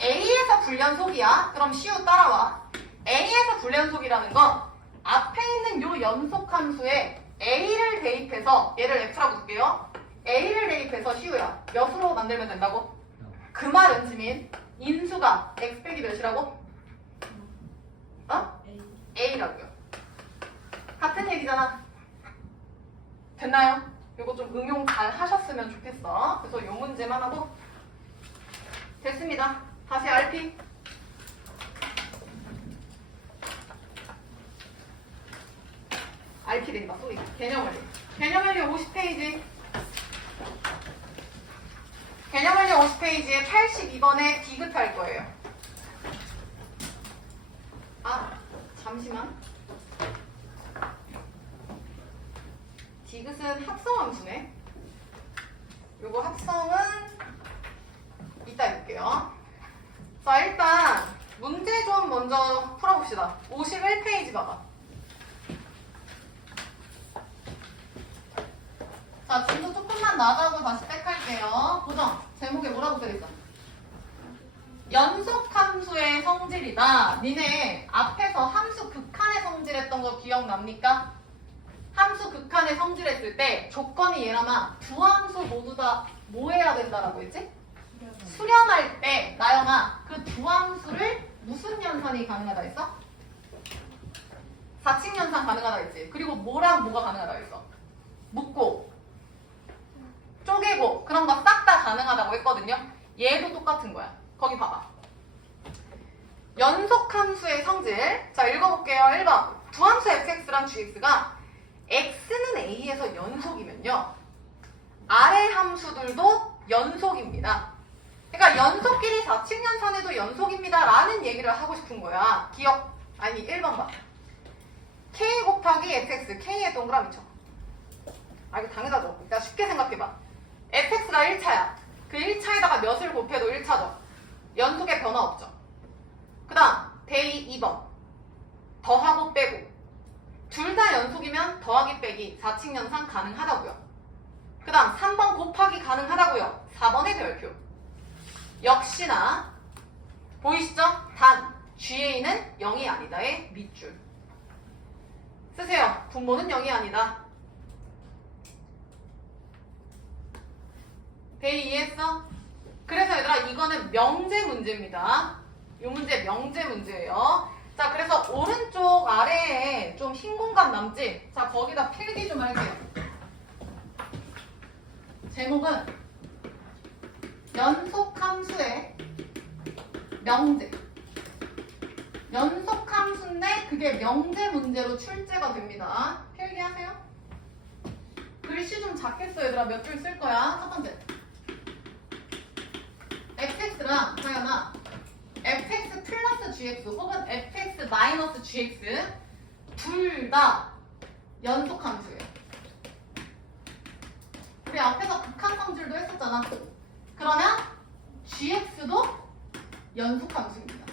A에서 불연속이야. 그럼 시우 따라와. A에서 불연속이라는 건 앞에 있는 요 연속함수에 A를 대입해서 얘를 F라고 둘게요. A를 대입해서 시우야. 몇으로 만들면 된다고? 그 말은 지민 인수가 X 빼기 몇이라고? A라고요. 같은 얘기잖아. 됐나요? 이거 좀 응용 잘 하셨으면 좋겠어. 그래서 이 문제만 하고 됐습니다. 다시 RP. RP 된다. 소리. 개념원리. 개념원리 50페이지. 개념원리 50페이지에 82번에 디귿할 거예요. 잠시만. 디귿은 합성함수네. 요거 합성은 이따 해볼게요. 자, 일단 문제 좀 먼저 풀어봅시다. 51페이지 봐봐. 자, 진도 조금만 나가고 다시 백 할게요. 고정. 제목에 뭐라고 써있어? 연속함수의 성질이다. 니네 앞에서 함수 극한의 성질했던 거 기억납니까? 함수 극한의 성질했을 때 조건이 얘라마 두 함수 모두 다 뭐 해야 된다라고 했지? 수렴할 때 나영아 그 두 함수를 무슨 연산이 가능하다 했어? 4칙 연산 가능하다 했지. 그리고 뭐랑 뭐가 가능하다 했어? 묶고 쪼개고 그런 거 싹 다 가능하다고 했거든요. 얘도 똑같은 거야. 거기 봐봐. 연속함수의 성질. 자, 읽어볼게요. 1번. 두 함수 fx랑 gx가 x는 a에서 연속이면요. 아래 함수들도 연속입니다. 그러니까 연속끼리 4칙 연산해도 연속입니다. 라는 얘기를 하고 싶은 거야. 기억. 아니 1번 봐. k 곱하기 fx. k의 동그라미 쳐. 이거 당연하죠. 일단 쉽게 생각해봐. fx가 1차야. 그 1차에다가 몇을 곱해도 1차죠. 연속에 변화 없죠. 그 다음 대이 2번. 더하고 빼고. 둘 다 연속이면 더하기 빼기 4칙 연산 가능하다고요. 그 다음 3번 곱하기 가능하다고요. 4번의 별표. 역시나 보이시죠? 단 GA는 0이 아니다의 밑줄. 쓰세요. 분모는 0이 아니다. 대이 이해했어? 그래서 얘들아 이거는 명제 문제입니다. 이 문제 명제 문제예요. 자, 그래서 오른쪽 아래에 좀 흰 공간 남지? 자, 거기다 필기 좀 할게요. 제목은 연속함수의 명제. 연속함수인데 그게 명제 문제로 출제가 됩니다. 필기하세요. 글씨 좀 작겠어 얘들아. 몇 줄 쓸 거야? 첫 번째. fx랑 하연아 fx 플러스 gx 혹은 fx 마이너스 gx 둘 다 연속함수예요. 우리 앞에서 극한 성질도 했었잖아. 그러면 gx도 연속함수입니다.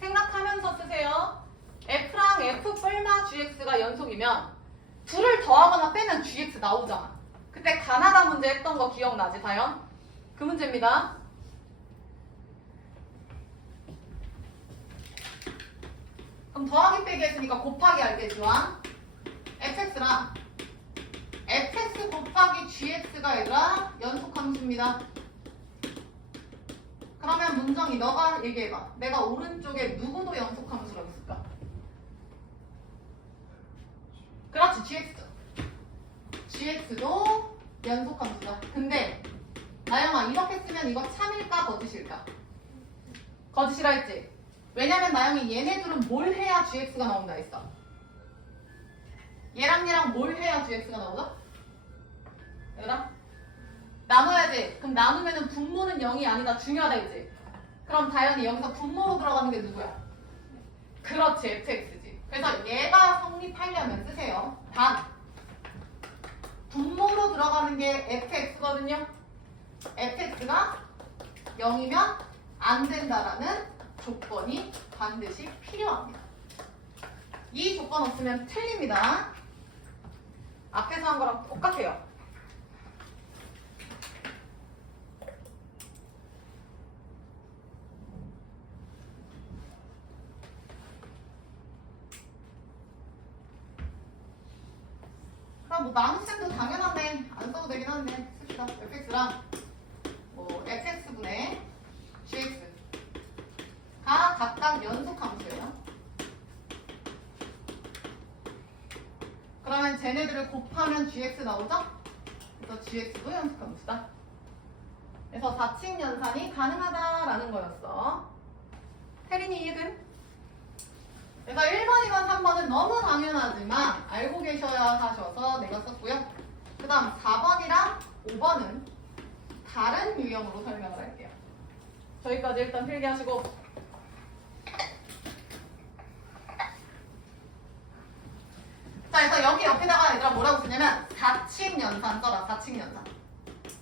생각하면서 쓰세요. f랑 f 뿔마 gx가 연속이면 둘을 더하거나 빼면 gx 나오잖아. 그때 가나다 문제 했던 거 기억나지, 다현? 그 문제입니다. 그럼 더하기 빼기 했으니까 곱하기 알겠지만 fx랑 fx 곱하기 gx가 얘들아 연속함수입니다. 그러면 문정이 너가 얘기해봐. 내가 오른쪽에 누구도 연속함수라고 했을까? 그렇지, gx. gx도 연속함수다. 근데 나영아 이렇게 쓰면 이거 참일까 거짓일까? 거짓이라 했지? 왜냐면 나영이 얘네들은 뭘 해야 gx가 나온다 했어? 얘랑 뭘 해야 gx가 나오죠? 얘랑 나눠야지. 그럼 나누면은 분모는 0이 아니다. 중요하다 이지. 그럼 당연히 여기서 분모로 들어가는 게 누구야? 그렇지, fx지. 그래서 얘가 성립하려면 쓰세요. 단 분모로 들어가는 게 fx거든요. fx가 0이면 안 된다라는 조건이 반드시 필요합니다. 이 조건 없으면 틀립니다. 앞에서 한 거랑 똑같아요. 그럼 뭐 나눗셈도 당연한데 안 써도 되긴 하는데 씁시다. fx랑 뭐 fx분의 gx가 각각 연속함수예요. 그러면 쟤네들을 곱하면 gx 나오죠? 그래서 gx도 연속함수다. 그래서 4층 연산이 가능하다라는 거였어. 혜린이 이해든? 그래서 1번, 2번, 3번은 너무 당연하지만 알고 계셔야 하셔서 내가 썼고요. 그 다음 4번이랑 5번은 다른 유형으로 설명을 할게요. 저기까지 일단 필기하시고 자, 그래서 여기 옆에다가 얘들아 뭐라고 쓰냐면 4층 연산 써라. 4층 연산.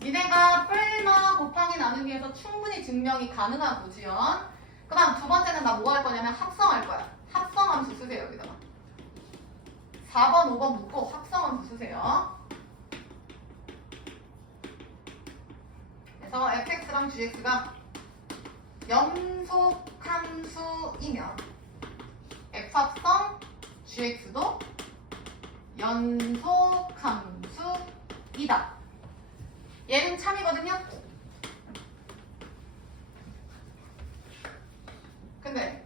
니네가 뿔마 곱하기 나누기에서 충분히 증명이 가능한 고지연. 그 다음 두 번째는 나 뭐 할 거냐면 합성할 거야. 합성함수 쓰세요. 여기다가 4번, 5번 묶고 합성함수 쓰세요. 그래서 fx랑 gx가 연속함수이면 f합성 gx도 연속함수이다. 얘는 참이거든요. 근데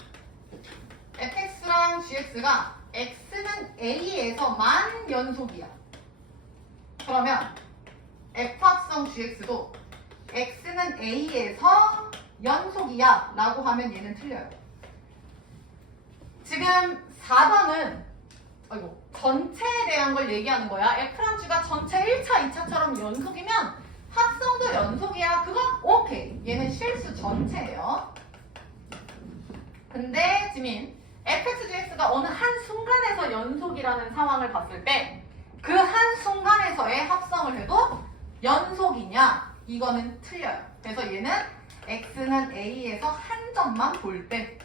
fx랑 gx가 x는 a에서만 연속이야. 그러면 f합성 gx도 x는 a에서 연속이야 라고 하면 얘는 틀려요. 지금 4번은 전체에 대한 걸 얘기하는 거야. f랑 g가 전체 1차, 2차처럼 연속이면 합성도 연속이야. 그건 오케이. 얘는 실수 전체예요. 근데 지민 fx, gx가 어느 한 순간에서 연속이라는 상황을 봤을 때 그 한 순간에서의 합성을 해도 연속이냐? 이거는 틀려요. 그래서 얘는 x는 a에서 한 점만 볼 때,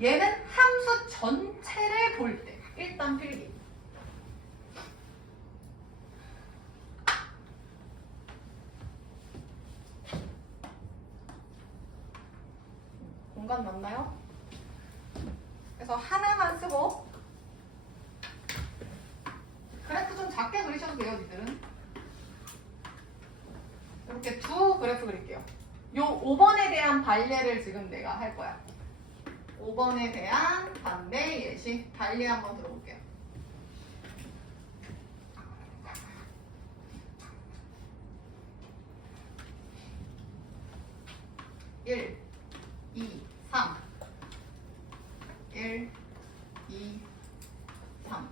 얘는 함수 전체를 볼 때 일단 필기. 공간 맞나요? 그래서 하나만 쓰고 그래프 좀 작게 그리셔도 돼요, 니들은. 이렇게 두 그래프 그릴게요. 요 5번에 대한 반례를 지금 내가 할 거야. 5번에 대한 반대 예시 반례 한번 들어볼게요. (1, 2, 3) 1, 2, 3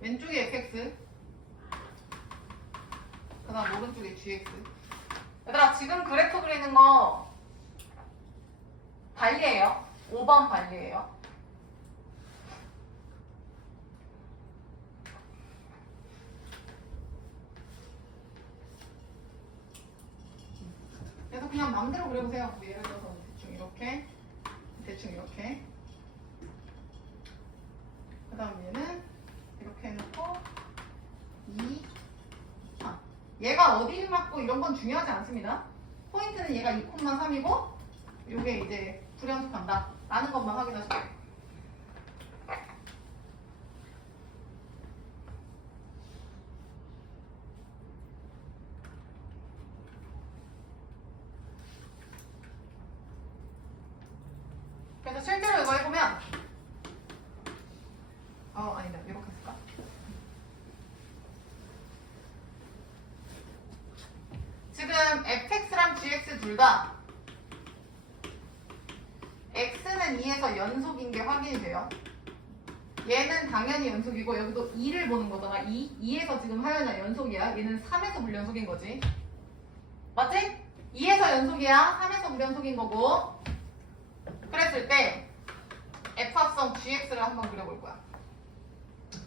왼쪽에 fx 그 다음 오른쪽에 gx. 얘들아 지금 그래프 그리는 거 반례예요. 5번 반례예요. 그래서 그냥 마음대로 그려보세요. 뭐 예를 들어서 대충 이렇게 그 다음 얘는 이렇게 해놓고 2, 3 얘가 어디를 맞고 이런 건 중요하지 않습니다. 포인트는 얘가 2,3이고 이게 이제 불연속한다 라는 것만 확인하시면 돼요. 그래서 실제로 이거 해보면 아니다 이렇게 했을까? 둘 다 x는 2에서 연속인 게 확인이 돼요. 얘는 당연히 연속이고 여기도 2를 보는 거잖아. 2에서 지금 하연아 연속이야. 얘는 3에서 불연속인 거지. 맞지? 2에서 연속이야. 3에서 불연속인 거고. 그랬을 때 F합성 GX를 한번 그려볼 거야.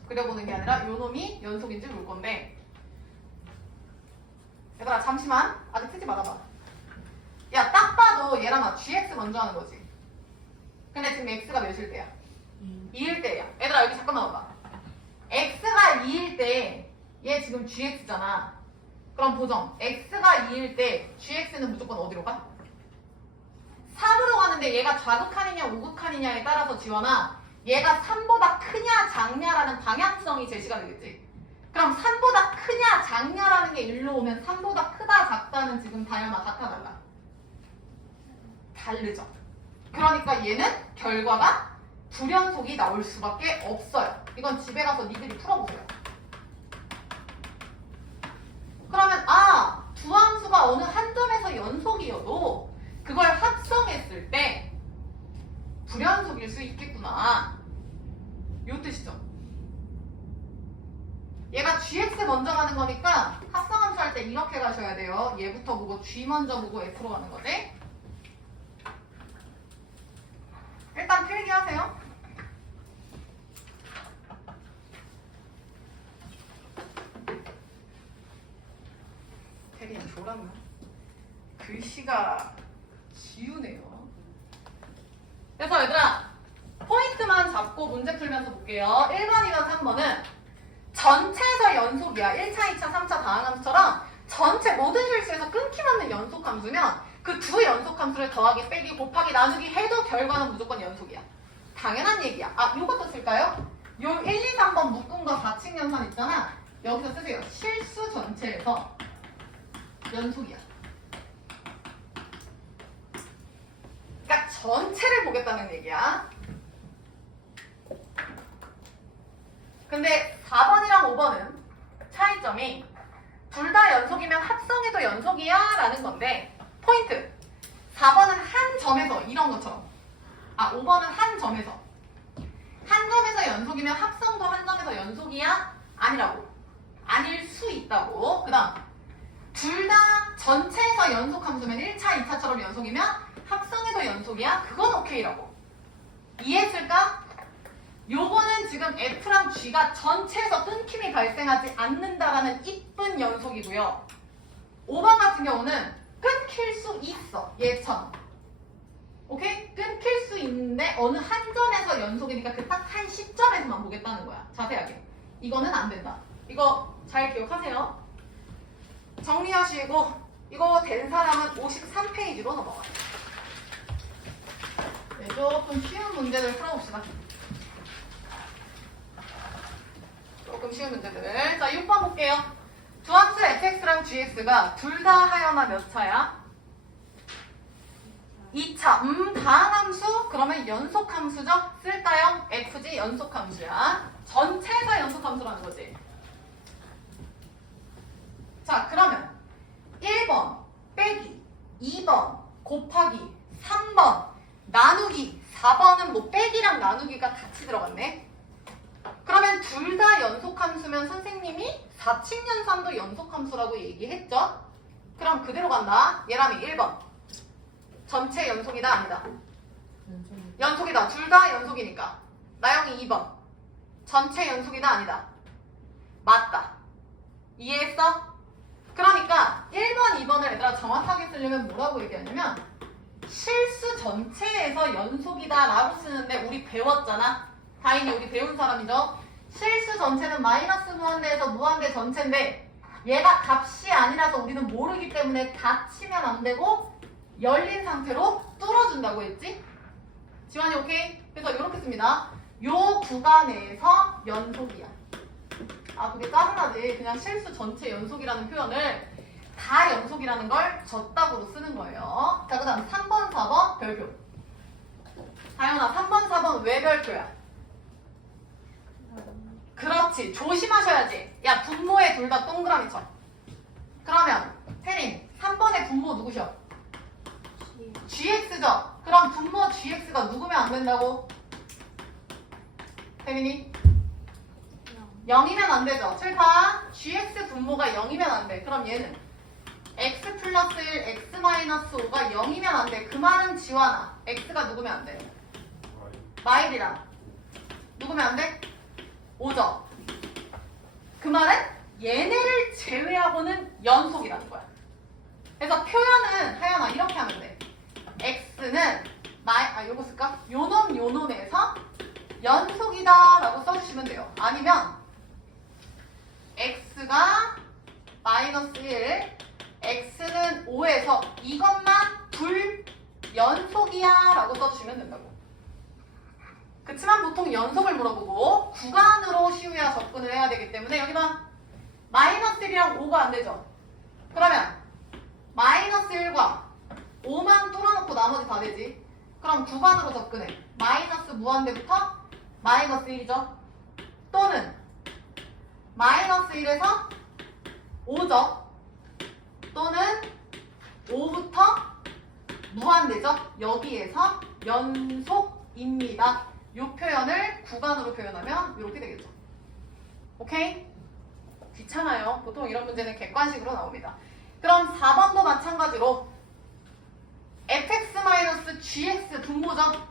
그려보는 게 아니라 요 놈이 연속인지 볼 건데 얘들아 잠시만 아직 쓰지 말아봐. 야 딱 봐도 얘랑 나 GX 먼저 하는 거지. 근데 지금 X가 몇일 때야? 2일 때야. 얘들아 여기 잠깐만 와봐. X가 2일 때 얘 지금 GX잖아. 그럼 보정. X가 2일 때 GX는 무조건 어디로 가? 3으로 가는데 얘가 좌극한이냐 우극한이냐에 따라서 지원아 얘가 3보다 크냐 작냐라는 방향성이 제시가 되겠지. 그럼 3보다 크냐 작냐라는 게 일로 오면 3보다 크다 작다는 지금 다연아 같아 달라? 다르죠. 그러니까 얘는 결과가 불연속이 나올 수밖에 없어요. 이건 집에 가서 니들이 풀어보세요. 그러면 두 함수가 어느 한 점에서 연속이어도 그걸 합성했을 때 불연속일 수 있겠구나. 요 뜻이죠. 얘가 gx 먼저 가는 거니까 합성함수 할 때 이렇게 가셔야 돼요. 얘부터 보고 g 먼저 보고 f로 가는 거지. 일단 필기하세요. 대리는 조랑나 글씨가 지우네요. 그래서 얘들아 포인트만 잡고 문제 풀면서 볼게요. 1번이나 3번은 전체에서 연속이야. 1차, 2차, 3차 다항함수처럼 전체 모든 실수에서 끊김없는 연속함수면 그 두 연속함수를 더하기, 빼기, 곱하기, 나누기 해도 결과는 무조건 연속이야. 당연한 얘기야. 요것도 쓸까요? 요 1, 2, 3번 묶은 거 4층 연산 있잖아. 여기서 쓰세요. 실수 전체에서 연속이야. 그러니까 전체를 보겠다는 얘기야. 근데 4번이랑 5번은 차이점이 둘 다 연속이면 합성해도 연속이야 라는 건데 포인트 4번은 한 점에서 이런 것처럼 5번은 한 점에서 연속이면 합성도 한 점에서 연속이야? 아니라고. 아닐 수 있다고. 그 다음 둘 다 전체에서 연속함수면 1차, 2차처럼 연속이면 합성해도 연속이야? 그건 오케이라고. 이해했을까? 요거는 지금 F랑 G가 전체에서 끊김이 발생하지 않는다라는 이쁜 연속이고요. 5번 같은 경우는 끊길 수 있어. 얘처럼. 오케이? 끊길 수 있는데 어느 한 점에서 연속이니까 그 딱 한 시점에서만 보겠다는 거야. 자세하게. 이거는 안 된다. 이거 잘 기억하세요. 정리하시고 이거 된 사람은 53페이지로 넘어가요. 네, 조금 쉬운 문제들 풀어봅시다. 조금 쉬운 문제들. 자, 6번 볼게요. 두 함수 fx랑 gx가 둘 다 하여나 몇 차야? 2차. 다항함수? 그러면 연속함수죠? 쓸까요? fg 연속함수야. 전체가 연속함수라는 거지. 자, 그러면 1번 빼기 2번 곱하기 3번 나누기 4번은 뭐 빼기랑 나누기가 같이 들어갔네. 그러면 둘 다 연속함수면 선생님이 4층 연산도 연속함수라고 얘기했죠? 그럼 그대로 간다. 얘라면 1번 전체 연속이다 아니다? 연속이다. 둘 다 연속이니까. 나영이 2번 전체 연속이다 아니다? 맞다. 이해했어? 그러니까 1번, 2번을 얘들아 정확하게 쓰려면 뭐라고 얘기하냐면 실수 전체에서 연속이다 라고 쓰는데 우리 배웠잖아. 다행히 우리 배운 사람이죠. 실수 전체는 마이너스 무한대에서 무한대 전체인데 얘가 값이 아니라서 우리는 모르기 때문에 닫히면 안 되고 열린 상태로 뚫어준다고 했지? 지환이 오케이? 그래서 이렇게 씁니다. 요 구간에서 연속이야. 그게 짜증나지. 그냥 실수 전체 연속이라는 표현을 다 연속이라는 걸 젖답으로 쓰는 거예요. 자, 그 다음 3번, 4번 별표. 다현아, 3번, 4번 왜 별표야? 그렇지. 조심하셔야지. 야, 분모에 둘 다 동그라미 쳐. 그러면 태림, 3번의 분모 누구셔? gx죠. 그럼 분모 gx가 누구면 안 된다고? 태민이? 0이면 안 되죠. 칠판 gx 분모가 0이면 안 돼. 그럼 얘는 x 플러스 1, x 마이너스 5가 0이면 안 돼. 그 말은 지환아. x가 누구면 안 돼? 마일이랑 누구면 안 돼? 5죠. 그 말은 얘네를 제외하고는 연속이라는 거야. 그래서 표현은 하연아 이렇게 하면 돼. x는 요거 쓸까? 요놈에서 연속이다 라고 써주시면 돼요. 아니면 x가 마이너스 1, x는 5에서 이것만 불연속이야 라고 써주시면 된다고. 그치만 보통 연속을 물어보고 구간으로 시우야 접근을 해야 되기 때문에 여기만 마이너스 1이랑 5가 안 되죠. 그러면 마이너스 1과 5만 뚫어놓고 나머지 다 되지. 그럼 구간으로 접근해. 마이너스 무한대부터 마이너스 1이죠. 또는 마이너스 1에서 5죠. 또는 5부터 무한대죠. 여기에서 연속입니다. 이 표현을 구간으로 표현하면 이렇게 되겠죠. 오케이? 귀찮아요. 보통 이런 문제는 객관식으로 나옵니다. 그럼 4번도 마찬가지로 fx-gx 분모죠.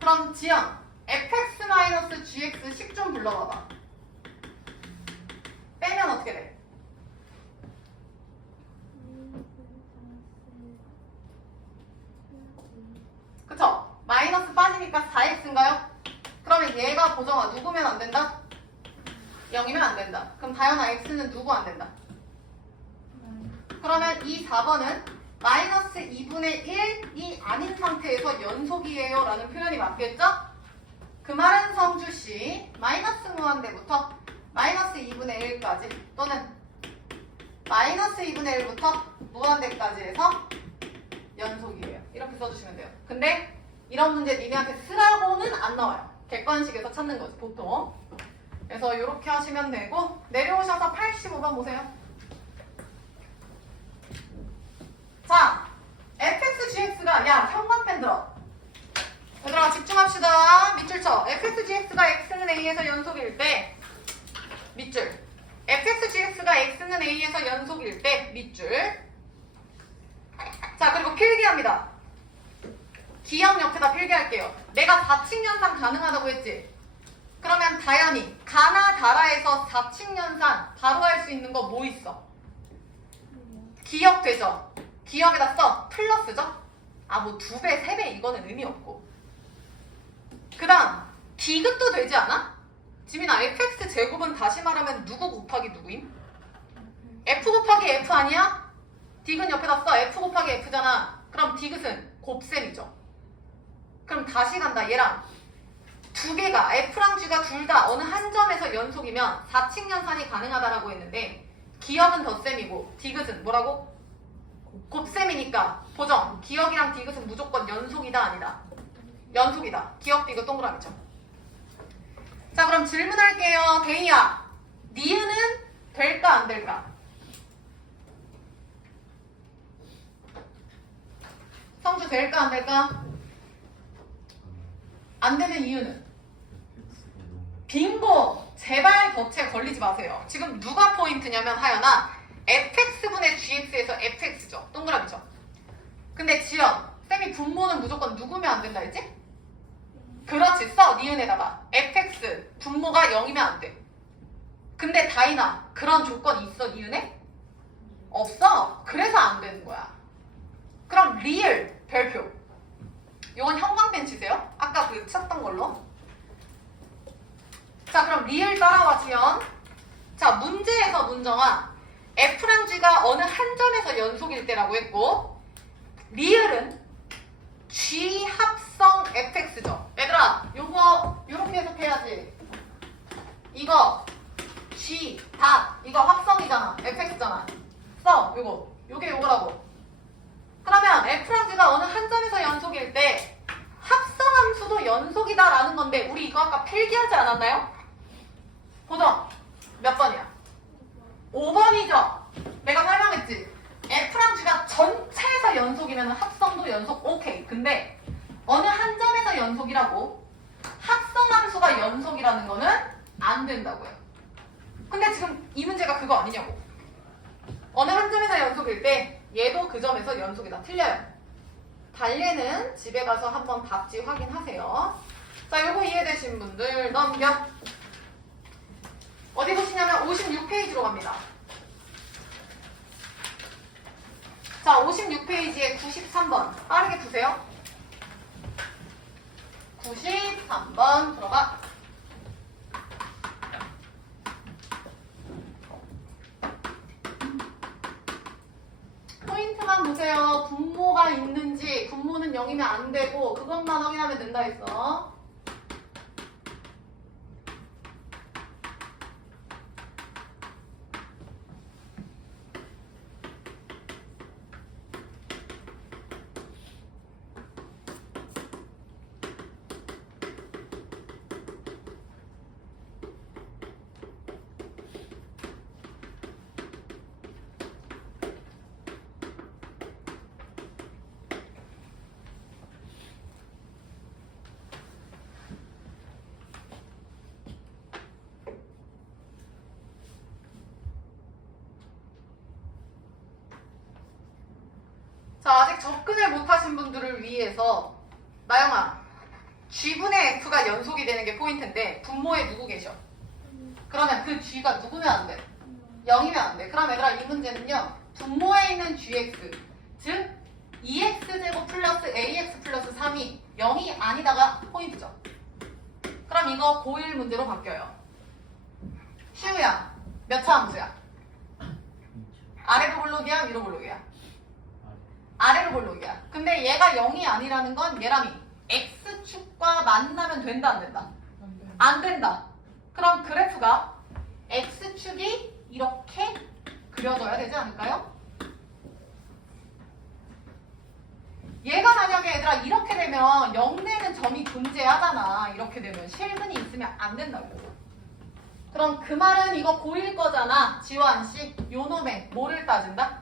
그럼 지연 fx-gx 식 좀 불러봐봐. 빼면 어떻게 돼? 그쵸? 마이너스 빠지니까 4x인가요? 그러면 얘가 보정아 누구면 안 된다? 0이면 안 된다. 그럼 다현아 x는 누구 안 된다? 그러면 이 4번은 마이너스 2분의 1이 아닌 상태에서 연속이에요 라는 표현이 맞겠죠? 그 말은 성주씨 마이너스 무한대부터 마이너스 2분의 1까지 또는 마이너스 2분의 1부터 무한대까지 해서 연속이에요. 이렇게 써주시면 돼요. 근데 이런 문제 니네한테 쓰라고는 안 나와요. 객관식에서 찾는 거지 보통. 그래서 이렇게 하시면 되고 내려오셔서 85번 보세요. 자, fx-gx가 야 형광펜 들어. 얘들아 집중합시다. 밑줄 쳐. fx-gx가 x는 a에서 연속일 때 밑줄. fx-gx가 x는 a에서 연속일 때 밑줄. 자 그리고 필기합니다. 기억 옆에다 필기할게요. 내가 4칙 연산 가능하다고 했지? 그러면 다현이 가나 다라에서 4칙 연산 바로 할 수 있는 거 뭐 있어? 기억 되죠? 기억에다 써. 플러스죠? 뭐 2배, 3배 이거는 의미 없고. 그 다음 디귿도 되지 않아? 지민아 fx 제곱은 다시 말하면 누구 곱하기 누구임? f 곱하기 f 아니야? 디귿 옆에다 써. f 곱하기 f잖아. 그럼 디귿은 곱셈이죠. 그럼 다시 간다. 얘랑 두 개가 f랑 g가 둘 다 어느 한 점에서 연속이면 4칙 연산이 가능하다라고 했는데 기억은 덧셈이고 디귿은 뭐라고? 곱셈이니까 보정. 기억이랑 디귿은 무조건 연속이다 아니다? 연속이다. 기억 디귿 동그라미죠. 자 그럼 질문할게요. 대희야 니은은 될까 안 될까? 성주 될까 안 될까? 안 되는 이유는? 빙고! 제발 덫에 걸리지 마세요. 지금 누가 포인트냐면 하연아 fx분의 gx에서 fx죠. 동그라미죠. 근데 지연 쌤이 분모는 무조건 누구면 안 된다 했지? 그렇지. 써. 니은에다가 fx 분모가 0이면 안 돼. 근데 다이나 그런 조건 있어 니은에? 없어. 그래서 안 되는 거야. 그럼 리을 별표. 이건 형광펜 치세요. 아까 그 쳤던 걸로. 자 그럼 리을 따라와 지연. 자 문제에서 문정아 f랑 g가 어느 한 점에서 연속일 때라고 했고 리을은 g 합성 fx죠. 얘들아 요거 요렇게 해석해야지. 이거 g 닷 이거 합성이잖아. fx잖아. 써 요거. 요게 요거라고. 그러면 f랑 g가 어느 한 점에서 연속일 때 합성함수도 연속이다라는 건데 우리 이거 아까 필기하지 않았나요? 보정 몇 번이야? 5번이죠? 내가 설명했지? f랑 g가 전체에서 연속이면 합성도 연속 오케이. 근데 어느 한 점에서 연속이라고 합성함수가 연속이라는 거는 안 된다고요. 근데 지금 이 문제가 그거 아니냐고. 어느 한 점에서 연속일 때 얘도 그 점에서 연속이다. 틀려요. 달래는 집에 가서 한번 답지 확인하세요. 자, 요거 이해되신 분들 넘겨. 어디 보시냐면 56페이지로 갑니다. 자, 56페이지에 93번 빠르게 푸세요. 93번 들어가. 포인트만 보세요. 분모가 있는지, 분모는 0이면 안 되고 그것만 확인하면 된다 했어. 자, 아직 접근을 못하신 분들을 위해서 나영아, G분의 F가 연속이 되는 게 포인트인데 분모에 누구 계셔? 그러면 그 G가 누구면 안 돼? 0이면 안 돼. 그럼 얘들아 이 문제는요. 분모에 있는 GX, 즉 2x제곱 플러스 ax 플러스 3이 0이 아니다가 포인트죠. 그럼 이거 고1 문제로 바뀌어요. 시우야, 몇 차 함수야? 아래로 볼록이야? 위로 볼록이야? 아래로 볼록이야. 근데 얘가 0이 아니라는 건 얘랑이 x축과 만나면 된다 안 된다? 안 된다. 그럼 그래프가 x축이 이렇게 그려져야 되지 않을까요? 얘가 만약에 얘들아 이렇게 되면 0내는 점이 존재하잖아. 이렇게 되면 실근이 있으면 안 된다고. 그럼 그 말은 이거 고1 거잖아. 지환씨, 요 놈의 뭐를 따진다?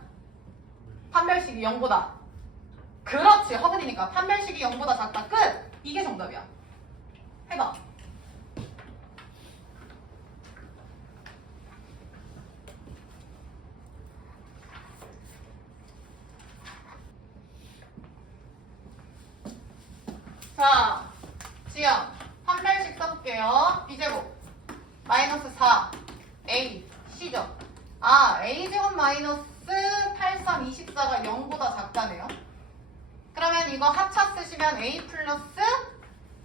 판별식이 0보다. 그렇지, 허근이니까. 판별식이 0보다 작다. 끝! 이게 정답이야. 해봐. 자, 지영. 판별식 써볼게요. B제곱. 마이너스 4. A. C죠. 아, A제곱 마이너스 83, 24가 0보다 작다네요. 그러면 이거 합차 쓰시면 A 플러스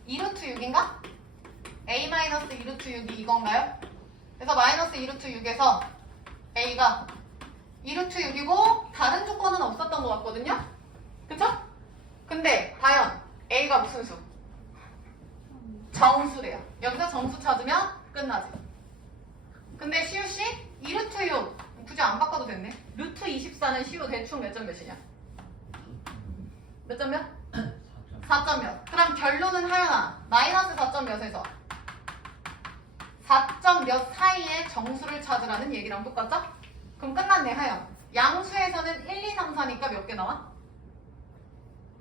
2루트 6인가? A 마이너스 2루트 6이 이건가요? 그래서 마이너스 2루트 6에서 A가 2루트 6이고 다른 조건은 없었던 것 같거든요? 그쵸? 근데 과연 A가 무슨 수? 정수래요. 여기서 정수 찾으면 끝나지. 근데 시우씨 2루트 6 굳이 안 바꿔도 됐네. 루트 24는 시우 대충 몇 점 몇이냐? 몇 점 몇? 4점 몇. 그럼 결론은 하연아 마이너스 4점 몇에서 4점 몇 사이에 정수를 찾으라는 얘기랑 똑같죠? 그럼 끝났네 하연. 양수에서는 1, 2, 3, 4니까 몇 개 나와?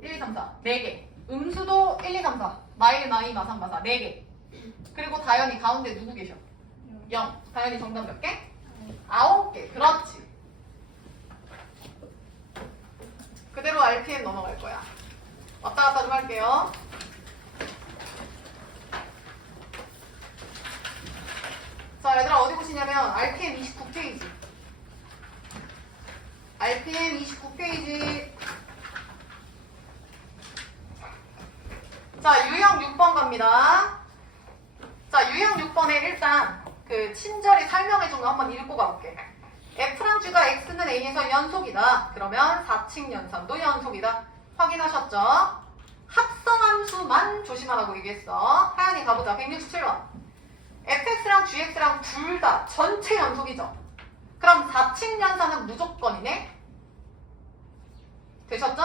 1, 2, 3, 4 4개. 음수도 1, 2, 3, 4 마일, 마이, 마삼, 마사 4개. 그리고 다현이 가운데 누구 계셔? 0. 다현이 정답 몇 개? 9개. 그렇지. 그대로 RPM 넘어갈 거야. 왔다 갔다 좀 할게요. 자, 얘들아 어디 보시냐면 RPM 29페이지. RPM 29페이지. 자, 유형 6번 갑니다. 자, 유형 6번에 일단 그 친절히 설명해준 거 한번 읽고 가볼게. F랑 G가 X는 A에서 연속이다. 그러면 4칙 연산도 연속이다. 확인하셨죠? 합성함수만 조심하라고 얘기했어. 하연이 가보자. 167번. fx랑 gx랑 둘 다 전체 연속이죠. 그럼 4칙 연산은 무조건이네. 되셨죠?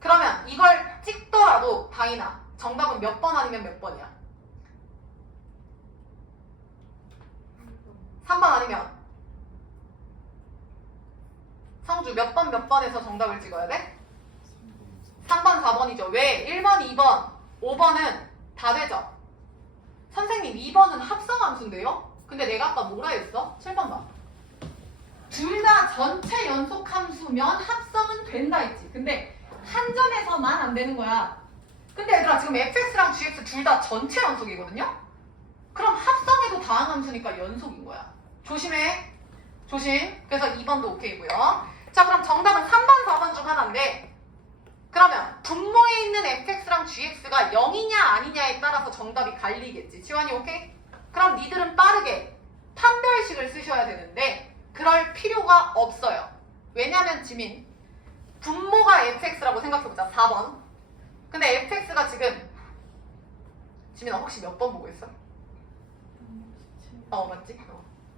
그러면 이걸 찍더라도 다이나 정답은 몇 번 아니면 몇 번이야? 3번 아니면 성주 몇 번에서 정답을 찍어야 돼? 3번, 4번이죠. 왜? 1번, 2번, 5번은 다 되죠? 선생님 2번은 합성함수인데요? 근데 내가 아까 뭐라 했어? 7번 봐. 둘 다 전체 연속함수면 합성은 된다 했지. 근데 한 점에서만 안 되는 거야. 근데 얘들아 지금 fx랑 gx 둘 다 전체 연속이거든요? 그럼 합성해도 다항함수니까 연속인 거야. 조심해. 조심. 그래서 2번도 오케이고요. 자 그럼 정답은 3번, 4번 중 하나인데 그러면 분모에 있는 fx랑 gx가 0이냐 아니냐에 따라서 정답이 갈리겠지. 지환이 오케이? 그럼 니들은 빠르게 판별식을 쓰셔야 되는데 그럴 필요가 없어요. 왜냐면 지민 분모가 fx라고 생각해보자. 4번. 근데 fx가 지금 지민아 혹시 몇 번 보고 있어? 맞지?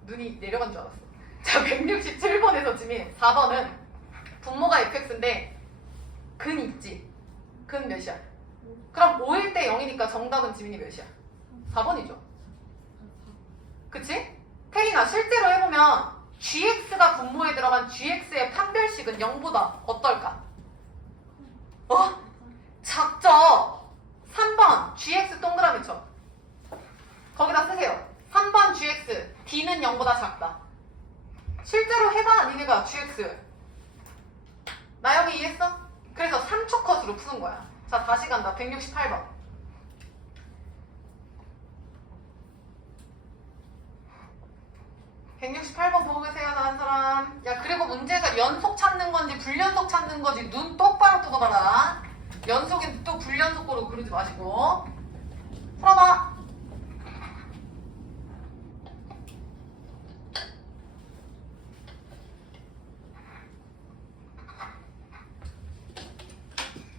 눈이 내려간 줄 알았어. 자 167번에서 지민 4번은 분모가 fx인데 근 있지? 근 몇이야? 그럼 5일 때 0이니까 정답은 지민이 몇이야? 4번이죠. 그치? 태린아 실제로 해보면 gx가 분모에 들어간 gx의 판별식은 0보다 어떨까? 작죠? 3번 gx 동그라미 쳐. 거기다 쓰세요. 3번 gx d는 0보다 작다. 실제로 해봐 니네가 gx 나영이 이해했어? 그래서 3초 컷으로 푸는 거야. 자 다시 간다. 168번. 보고 계세요. 다른 사람. 야 그리고 문제가 연속 찾는 건지 불연속 찾는 건지 눈 똑바로 뜨고 봐라. 연속인 또 불연속으로 그러지 마시고 풀어봐.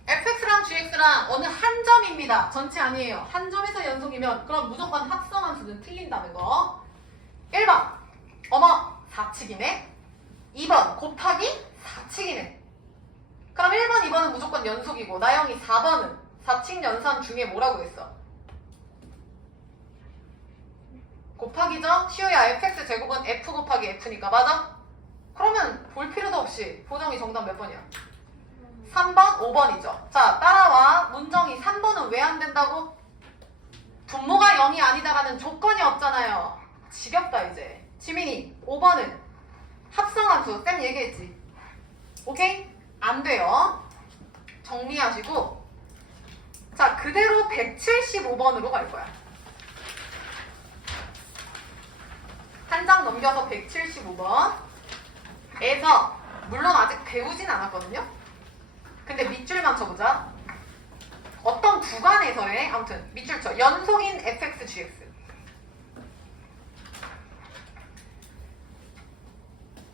fx랑 gx랑 어느 한 점입니다. 전체 아니에요. 한 점에서 연속이면 그럼 무조건 합성함수는 틀린다는 거. 1번 어머 4칙이네. 2번 곱하기 4칙이네. 그럼 1번 2번은 무조건 연속이고 나영이 4번은 4칙 연산 중에 뭐라고 했어? 곱하기죠? 시우야 fx 제곱은 f 곱하기 f니까 맞아? 그러면 볼 필요도 없이 보정이 정답 몇 번이야? 3번, 5번이죠. 자, 따라와. 문정이 3번은 왜 안 된다고? 분모가 0이 아니다라는 조건이 없잖아요. 지겹다 이제. 지민이 5번은 합성함수. 쌤 얘기했지. 오케이? 안 돼요. 정리하시고 자, 그대로 175번으로 갈 거야. 한 장 넘겨서 175번 에서 물론 아직 배우진 않았거든요. 근데 밑줄만 쳐보자. 어떤 구간에서의 아무튼 밑줄 쳐. 연속인 fx, gx.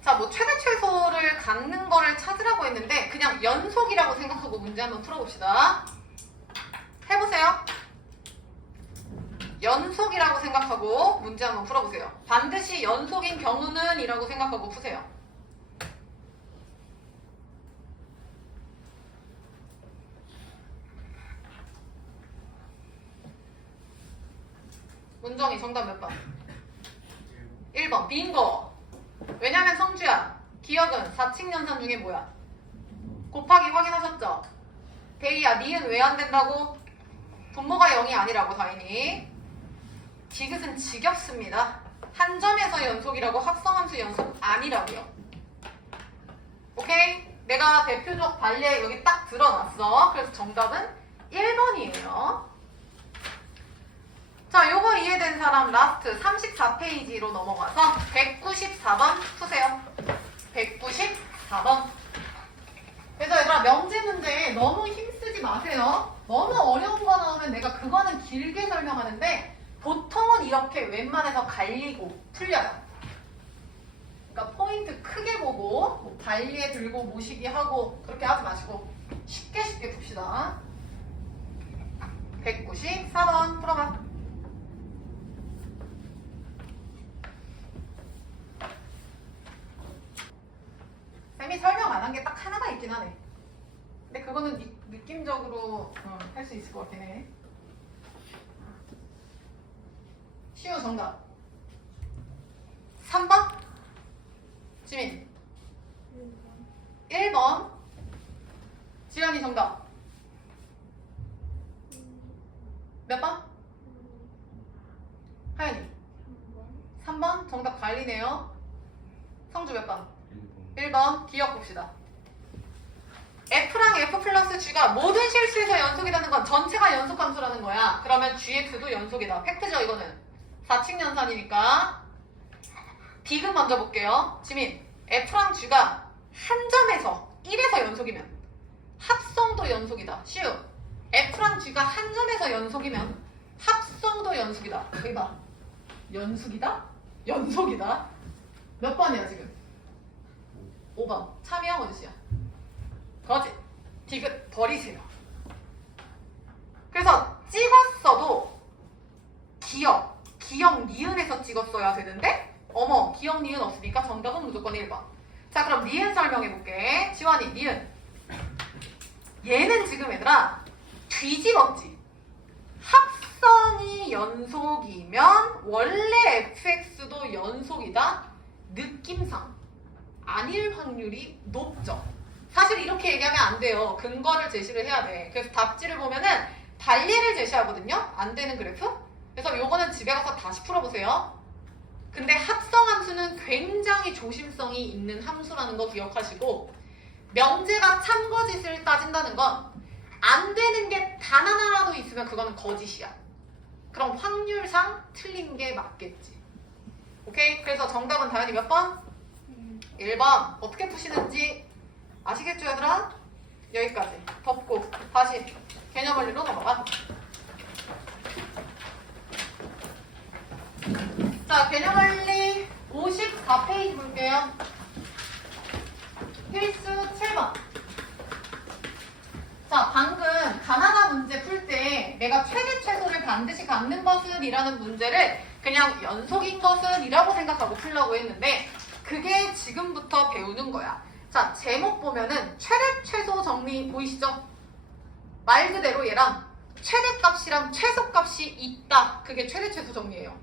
자, 뭐 최대 최소를 갖는 거를 찾으라고 했는데 그냥 연속이라고 생각하고 문제 한번 풀어봅시다. 해보세요. 연속이라고 생각하고 문제 한번 풀어보세요. 반드시 연속인 경우는 이라고 생각하고 푸세요. 문정이 정답 몇 번? 1번 빙고. 왜냐면 성주야 기억은 4칙 연산 중에 뭐야? 곱하기 확인하셨죠? 데이야 니은 왜 안 된다고? 분모가 0이 아니라고 다인이. 디귿은 지겹습니다. 한 점에서 연속이라고 합성함수 연속 아니라고요. 오케이? 내가 대표적 발례 여기 딱 드러났어. 그래서 정답은 1번이에요. 자, 요거 이해된 사람 라스트 34페이지로 넘어가서 194번 푸세요. 194번. 그래서 얘들아 명제 문제에 너무 힘쓰지 마세요. 너무 어려운 거 나오면 내가 그거는 길게 설명하는데 보통은 이렇게 웬만해서 갈리고 풀려요. 그러니까 포인트 크게 보고 뭐 발리에 들고 모시기 하고 그렇게 하지 마시고 쉽게 풉시다. 194번 풀어봐. 쌤이 설명 안 한 게 딱 하나가 있긴 하네. 근데 그거는 느낌적으로 할 수 있을 것 같긴 해. 시우 정답 3번? 지민 1번. 지연이 정답 몇 번? 하연이 3번? 정답 갈리네요. 성주 몇 번? 1번. 기억 봅시다. F랑 F 플러스 G가 모든 실수에서 연속이라는 건 전체가 연속함수라는 거야. 그러면 GX도 연속이다. 팩트죠 이거는. 4층 연산이니까. 디귿 먼저 볼게요. 지민, F랑 G가 한 점에서 1에서 연속이면 합성도 연속이다. 시우, F랑 G가 한 점에서 연속이면 합성도 연속이다. 여기 봐. 연속이다? 연속이다. 몇 번이야 지금? 5번. 참이야 어디시야? 거짓. 디귿 버리세요. 그래서 찍었어도 기억 니은에서 찍었어야 되는데 어머 기억 니은 없으니까 정답은 무조건 1번. 자 그럼 니은 설명해볼게. 지환이 니은. 얘는 지금 얘들아 뒤집었지. 합성이 연속이면 원래 fx도 연속이다. 느낌상 아닐 확률이 높죠. 사실 이렇게 얘기하면 안 돼요. 근거를 제시를 해야 돼. 그래서 답지를 보면은 반례를 제시하거든요. 안 되는 그래프. 그래서 요거는 집에 가서 다시 풀어보세요. 근데 합성함수는 굉장히 조심성이 있는 함수라는 거 기억하시고, 명제가 참거짓을 따진다는 건 안 되는 게 단 하나라도 있으면 그거는 거짓이야. 그럼 확률상 틀린 게 맞겠지. 오케이? 그래서 정답은 당연히 몇 번? 1번. 어떻게 푸시는지 아시겠죠 얘들아? 여기까지 덮고 다시 개념 원리로 넘어가. 자, 개념 원리 54페이지 볼게요. 필수 7번. 자, 방금 가나다 문제 풀 때 내가 최대 최소를 반드시 갖는 것은 이라는 문제를 그냥 연속인 것은 이라고 생각하고 풀려고 했는데 그게 지금부터 배우는 거야. 자, 제목 보면은 최대 최소 정리 보이시죠? 말 그대로 얘랑 최대값이랑 최소값이 있다. 그게 최대 최소 정리예요.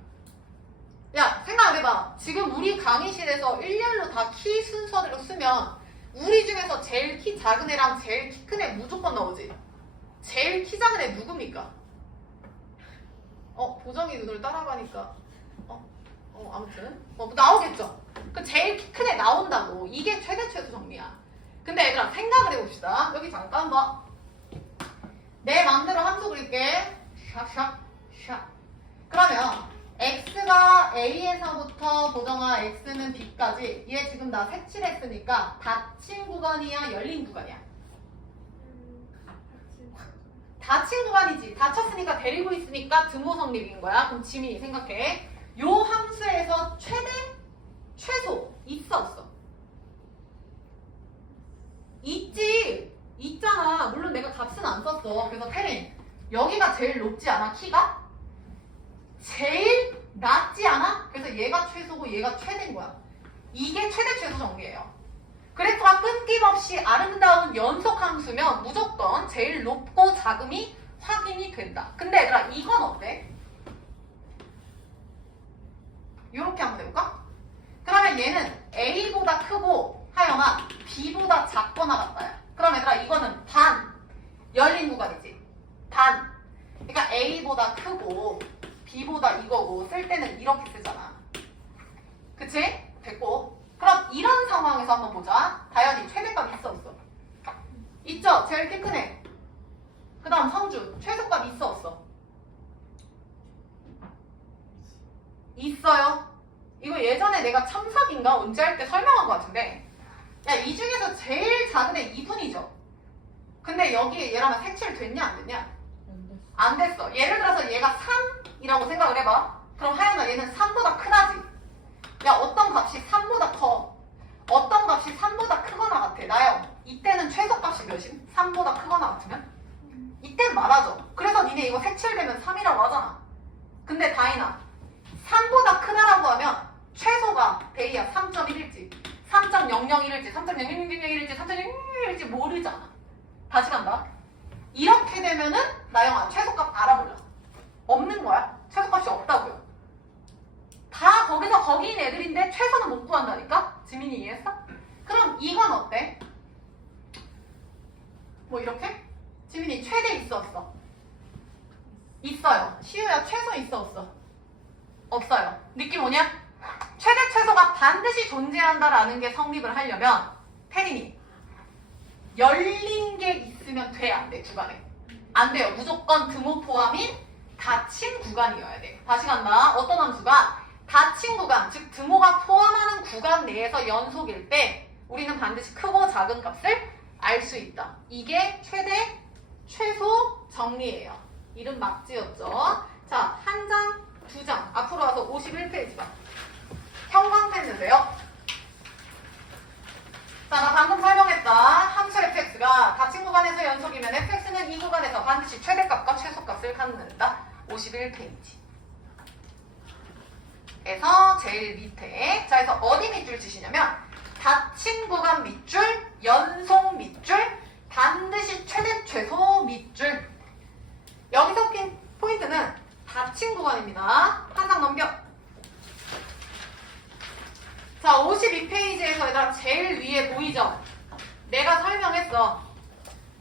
야, 생각해봐. 지금 우리 강의실에서 일렬로 다 키 순서대로 쓰면 우리 중에서 제일 키 작은 애랑 제일 키 큰 애 무조건 나오지. 제일 키 작은 애 누굽니까? 보정이 눈을 따라가니까 아무튼 나오겠죠. 그 제일 키 큰 애 나온다고. 이게 최대 최소 정리야. 근데 얘들아 생각을 해봅시다. 여기 잠깐 봐. 내 마음대로 함수 그릴게. 샥샥 샥. 그러면 x가 a에서부터 보정아 x는 b까지 얘 지금 나 색칠했으니까 닫힌 구간이야 열린 구간이야? 닫힌 구간이지. 닫혔으니까 데리고 있으니까 등호 성립인 거야. 그럼 지민이 생각해. 요 함수에서 최대 최소 있어 없어? 있지. 있잖아. 물론 내가 값은 안 썼어. 그래서 태린 여기가 제일 높지 않아? 키가? 제일 낮지 않아? 그래서 얘가 최소고 얘가 최대인 거야. 이게 최대 최소 정리예요. 그래프가 끊김없이 아름다운 연속함수면 무조건 제일 높고 작음이 확인이 된다. 근데 얘들아 이건 어때? 이렇게 한번 해볼까? 그러면 얘는 A보다 크고 하영아 B보다 작거나 같다야. 그럼 얘들아 이거는 반 열린 구간이지. 반. 그러니까 A보다 크고 B보다 이거고 쓸 때는 이렇게 쓰잖아. 그치? 됐고. 그럼 이런 상황에서 한번 보자. 다현이 최대값 있어 없어? 있죠? 제일 키 큰 애. 그 다음 성주 최소값 있어 없어? 있어요. 이거 예전에 내가 참석인가 언제 할 때 설명한 것 같은데 야, 이 중에서 제일 작은 애 2분이죠. 근데 여기에 얘랑 색칠 됐냐 안 됐냐? 안 됐어. 예를 들어서 얘가 3이라고 생각을 해봐. 그럼 하연아 얘는 3보다 크다지. 야, 어떤 값이 3보다 커? 어떤 값이 3보다 크거나 같아? 나요. 이때는 최소값이 몇임? 3보다 크거나 같으면? 이땐 말하죠. 그래서 니네 이거 색칠되면 3이라고 하잖아. 근데 다인아 3보다 크다라고 하면 최소가 베이야 3.1일지 3.001일지 3.001일지 3.001일지 모르잖아. 다시 간다. 이렇게 되면은 나영아 최소값 알아볼라. 없는 거야. 최소값이 없다고요. 다 거기서 거기인 애들인데 최소는 못 구한다니까? 지민이 이해했어? 그럼 이건 어때? 뭐 이렇게? 지민이 최대 있어 없어? 있어요. 시우야 최소 있어 없어? 없어요. 느낌 오냐? 최대 최소가 반드시 존재한다라는 게 성립을 하려면 태린이 열린 게 있으면 돼, 안 돼? 구간에 안 돼요. 무조건 드모 포함인 닫힌 구간이어야 돼. 다시 간다. 어떤 함수가 닫힌 구간, 즉 드모가 포함하는 구간 내에서 연속일 때 우리는 반드시 크고 작은 값을 알 수 있다. 이게 최대 최소 정리예요. 이름 막 지었죠? 자, 한 장, 두 장. 앞으로 와서 51페이지 봐. 형광펜 주세요. 자, 나 방금 설명했다. 함수 fx가 닫힌 구간에서 연속이면 fx는 이 구간에서 반드시 최대값과 최소값을 갖는다. 51페이지. 에서 제일 밑에. 자, 그래서 어디 밑줄 치시냐면 닫힌 구간 밑줄, 연속 밑줄, 반드시 최대 최소 밑줄. 여기서 포인트는 닫힌 구간입니다. 한 장 넘겨. 자, 52페이지에서 얘들아 제일 위에 보이죠? 내가 설명했어.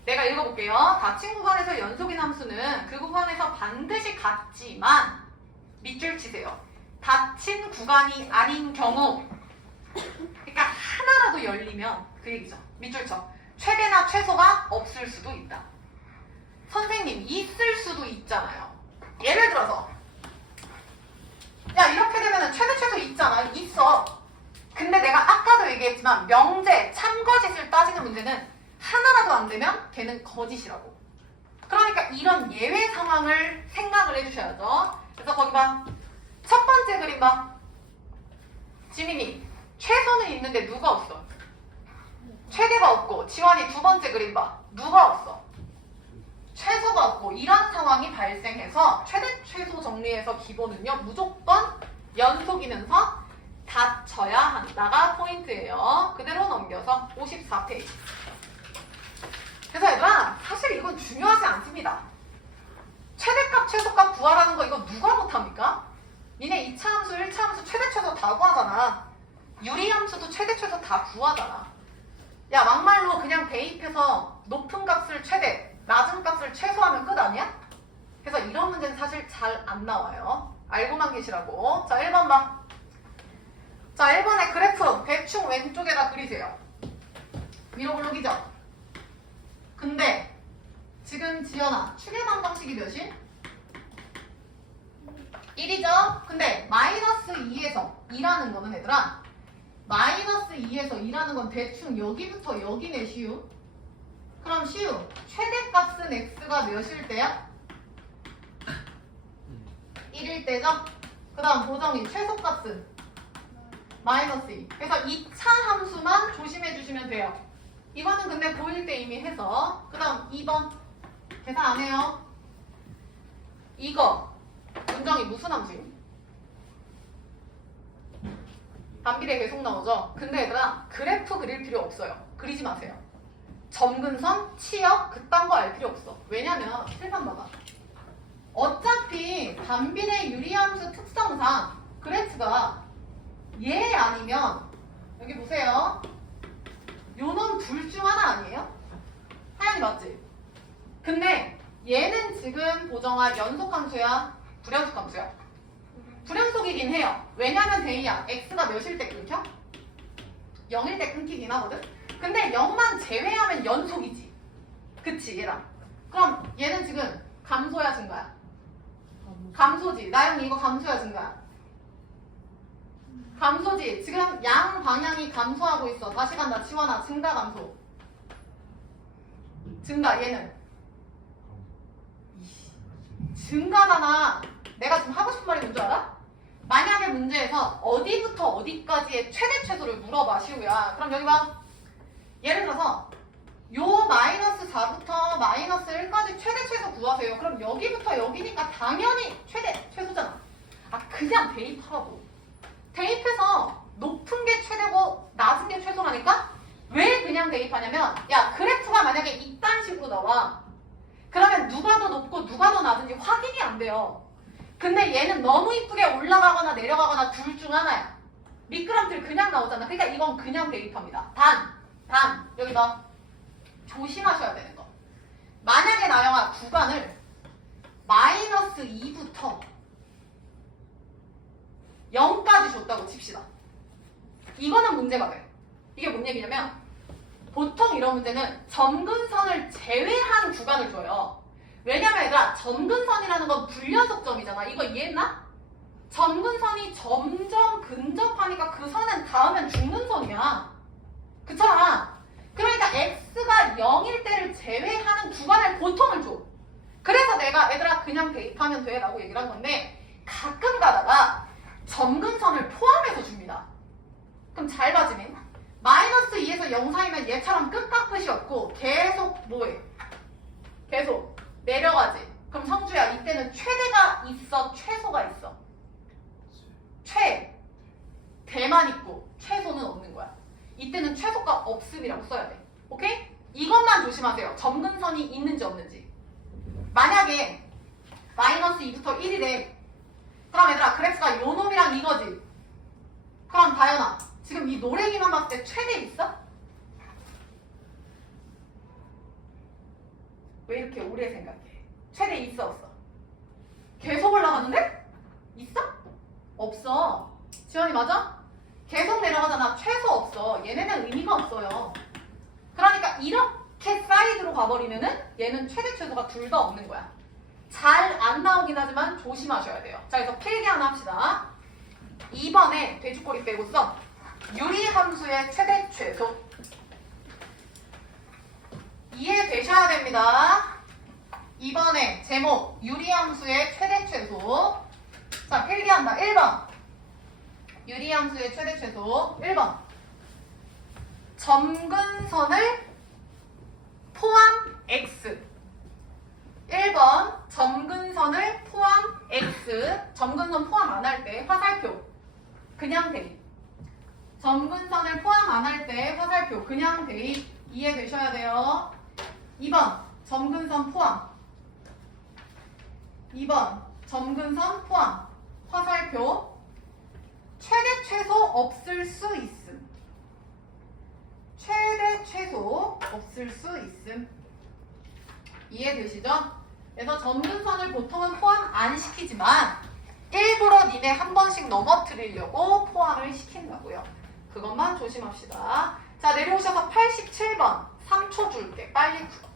내가 읽어볼게요. 닫힌 구간에서 연속인 함수는 그 구간에서 반드시 같지만 밑줄 치세요. 닫힌 구간이 아닌 경우, 그러니까 하나라도 열리면 그 얘기죠. 밑줄 쳐. 최대나 최소가 없을 수도 있다. 선생님, 있을 수도 있잖아요. 예를 들어서 야, 이렇게 되면 최대 최소 있잖아. 있어. 근데 내가 아까도 얘기했지만 명제, 참거짓을 따지는 문제는 하나라도 안 되면 걔는 거짓이라고. 그러니까 이런 예외 상황을 생각을 해주셔야죠. 그래서 거기 봐. 첫 번째 그림 봐. 지민이, 최소는 있는데 누가 없어? 최대가 없고. 지환이 두 번째 그림 봐. 누가 없어? 최소가 없고. 이런 상황이 발생해서 최대 최소 정리해서 기본은요, 무조건 연속이면서 닫혀야 한다가 포인트예요. 그대로 넘겨서 54페이지. 그래서 얘들아, 사실 이건 중요하지 않습니다. 최대값, 최소값 구하라는 거 이거 누가 못합니까? 니네 2차 함수, 1차 함수 최대 최소 다 구하잖아. 유리 함수도 최대 최소 다 구하잖아. 야, 막말로 그냥 대입해서 높은 값을 최대, 낮은 값을 최소하면 끝 아니야? 그래서 이런 문제는 사실 잘 안 나와요. 알고만 계시라고. 자, 1번 봐. 자, 1번의 그래프 대충 왼쪽에다 그리세요. 위로 블록이죠? 근데 지금 지연아, 추계방 방식이 몇이? 1이죠? 근데 마이너스 2에서 2라는 거는 얘들아, 마이너스 2에서 2라는 건 대충 여기부터 여기네, 시우. 그럼 시우, 최대값은 x가 몇일 때야? 1일 때죠? 그 다음 보정이 최소값은 마이너스 2. 그래서 2차 함수만 조심해 주시면 돼요. 이거는 근데 보일 때 이미 해서. 그 다음 2번 계산 안 해요. 이거 문정이 무슨 함수임? 반비례 계속 나오죠? 근데 얘들아, 그래프 그릴 필요 없어요. 그리지 마세요. 점근선, 치역, 그딴 거 알 필요 없어. 왜냐면 실판 봐봐. 어차피 반비례 유리함수 특성상 그래프가 얘 아니면 여기 보세요. 요놈 둘 중 하나 아니에요? 하연이 맞지? 근데 얘는 지금 보정아 연속함수야? 불연속함수야? 불연속이긴 해요. 왜냐면 데이야, x가 몇일 때 끊겨? 0일 때 끊기긴 하거든? 근데 0만 제외하면 연속이지. 그치 얘랑. 그럼 얘는 지금 감소야 증가야? 감소지. 나영이 이거 감소야 증가야? 감소지. 지금 양 방향이 감소하고 있어. 다시 간다. 지원아, 증가 감소. 증가. 얘는 증가잖아. 내가 지금 하고 싶은 말이 뭔지 알아? 만약에 문제에서 어디부터 어디까지의 최대 최소를 물어봐, 시우야. 그럼 여기 봐. 예를 들어서 요 마이너스 4부터 마이너스 1까지 최대 최소 구하세요. 그럼 여기부터 여기니까 당연히 최대 최소잖아. 아, 그냥 대입하라고. 대입해서 높은 게 최대고 낮은 게 최소라니까? 왜 그냥 대입하냐면, 야, 그래프가 만약에 이딴 식으로 나와. 그러면 누가 더 높고 누가 더 낮은지 확인이 안 돼요. 근데 얘는 너무 이쁘게 올라가거나 내려가거나 둘 중 하나야. 미끄럼틀 그냥 나오잖아. 그러니까 이건 그냥 대입합니다. 단, 여기 봐. 조심하셔야 되는 거. 만약에 나영아 구간을 마이너스 2부터 0까지 줬다고 칩시다. 이거는 문제가 돼. 이게 뭔 얘기냐면 보통 이런 문제는 점근선을 제외한 구간을 줘요. 왜냐면 얘들아 점근선이라는 건 불연속점이잖아. 이거 이해했나? 점근선이 점점 근접하니까 그 선은 닿으면 죽는 선이야. 그렇잖아. 그러니까 x가 0일 때를 제외하는 구간을 보통을 줘. 그래서 내가 얘들아 그냥 대입하면 돼 라고 얘기를 한 건데 가끔 가다가 점근선을 포함해서 줍니다. 그럼 잘 봐, 지민. 마이너스 2에서 0 사이면 얘처럼 끝과 끝이 없고 계속 뭐해? 계속 내려가지. 그럼 성주야 이때는 최대가 있어, 최소가 있어? 대만 있고 최소는 없는 거야. 이때는 최소가 없음이라고 써야 돼. 오케이? 이것만 조심하세요. 점근선이 있는지 없는지. 만약에 마이너스 2부터 1이래. 그럼 얘들아 그래프가 요 놈이랑 이거지. 그럼 다현아 지금 이 노래기만 봤을 때 최대 있어? 왜 이렇게 오래 생각해? 최대 있어 없어? 계속 올라가는데? 있어? 없어. 지원이 맞아? 계속 내려가잖아. 최소 없어. 얘네는 의미가 없어요. 그러니까 이렇게 사이드로 가버리면은 얘는 최대 최소가 둘 다 없는 거야. 잘 안 나오긴 하지만 조심하셔야 돼요. 자, 그래서 필기 하나 합시다. 2번에 돼지꼬리 빼고 써. 유리함수의 최대 최소. 이해되셔야 됩니다. 2번에 제목 유리함수의 최대 최소. 자, 필기한다. 1번 유리함수의 최대 최소. 1번 점근선을 포함 x. 1번 점근선을 포함 x. 점근선 포함 안 할 때 화살표 그냥 대입. 점근선을 포함 안 할 때 화살표 그냥 대입. 이해되셔야 돼요. 2번 점근선 포함. 2번 점근선 포함. 화살표 최대 최소 없을 수 있음. 최대 최소 없을 수 있음. 이해되시죠? 그래서 점근선을 보통은 포함 안 시키지만 일부러 니네 한 번씩 넘어뜨리려고 포함을 시킨다고요. 그것만 조심합시다. 자, 내려오셔서 87번 3초 줄게. 빨리 풀어.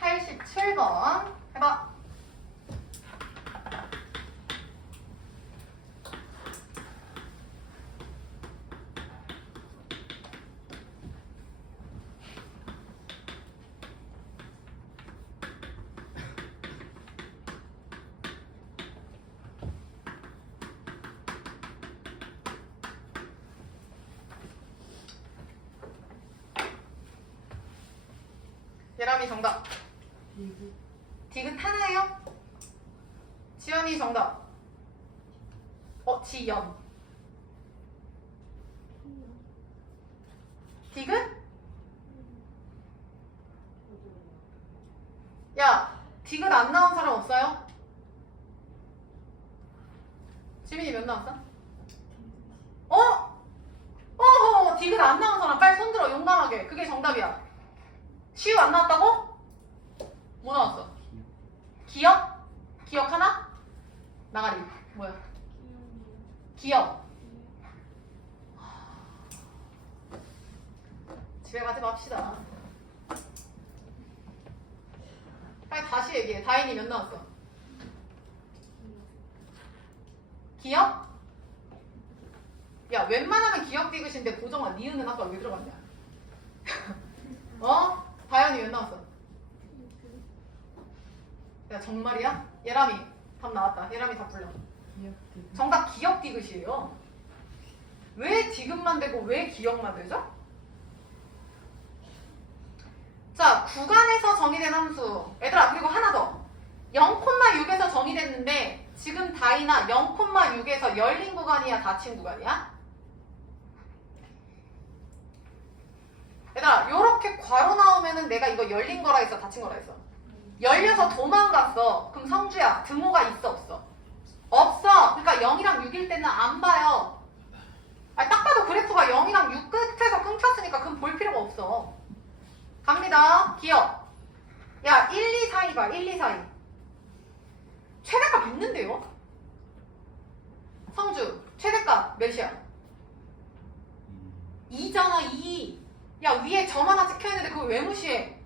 87번 해봐. 예람이 정답. 디귿 하나예요? 지연이 정답. 지연. 디귿? 야, 디귿 안 나온 사람 없어요? 지민이 몇 나왔어? 디귿 안 나온 사람 빨리 손 들어. 용감하게. 그게 정답이야. 시우 안 나왔다고? 뭐 나왔어? 기억? 기억 하나? 나가리. 뭐야? 기억. 집에 가지 맙시다. 빨리 다시 얘기해. 다인이 몇 나왔어? 기억? 야, 웬만하면 기억 디귿인데 고정아 니은은 아까 왜 들어갔냐? 다현이 몇 나왔어? 야, 정말이야? 예람이 답 나왔다. 예람이 답 불러. 정답 기억 디귿이에요. 왜 디귿만 되고 왜 기억만 되죠? 자, 구간에서 정의된 함수. 얘들아, 그리고 하나 더. 0,6에서 정의됐는데 지금 다이나 0,6에서 열린 구간이야, 닫힌 구간이야? 얘들아, 요렇게 괄호 나오면은 내가 이거 열린 거라 했어, 닫힌 거라 했어? 열려서 도망갔어. 그럼 성주야, 등호가 있어, 없어? 없어. 그러니까 0이랑 6일 때는 안 봐요. 딱 봐도 그래프가 0이랑 6 끝에서 끊겼으니까 그럼 볼 필요가 없어. 갑니다. 기억. 2잖아 2. 야 위에 점 하나 찍혀있는데 그걸 왜 무시해?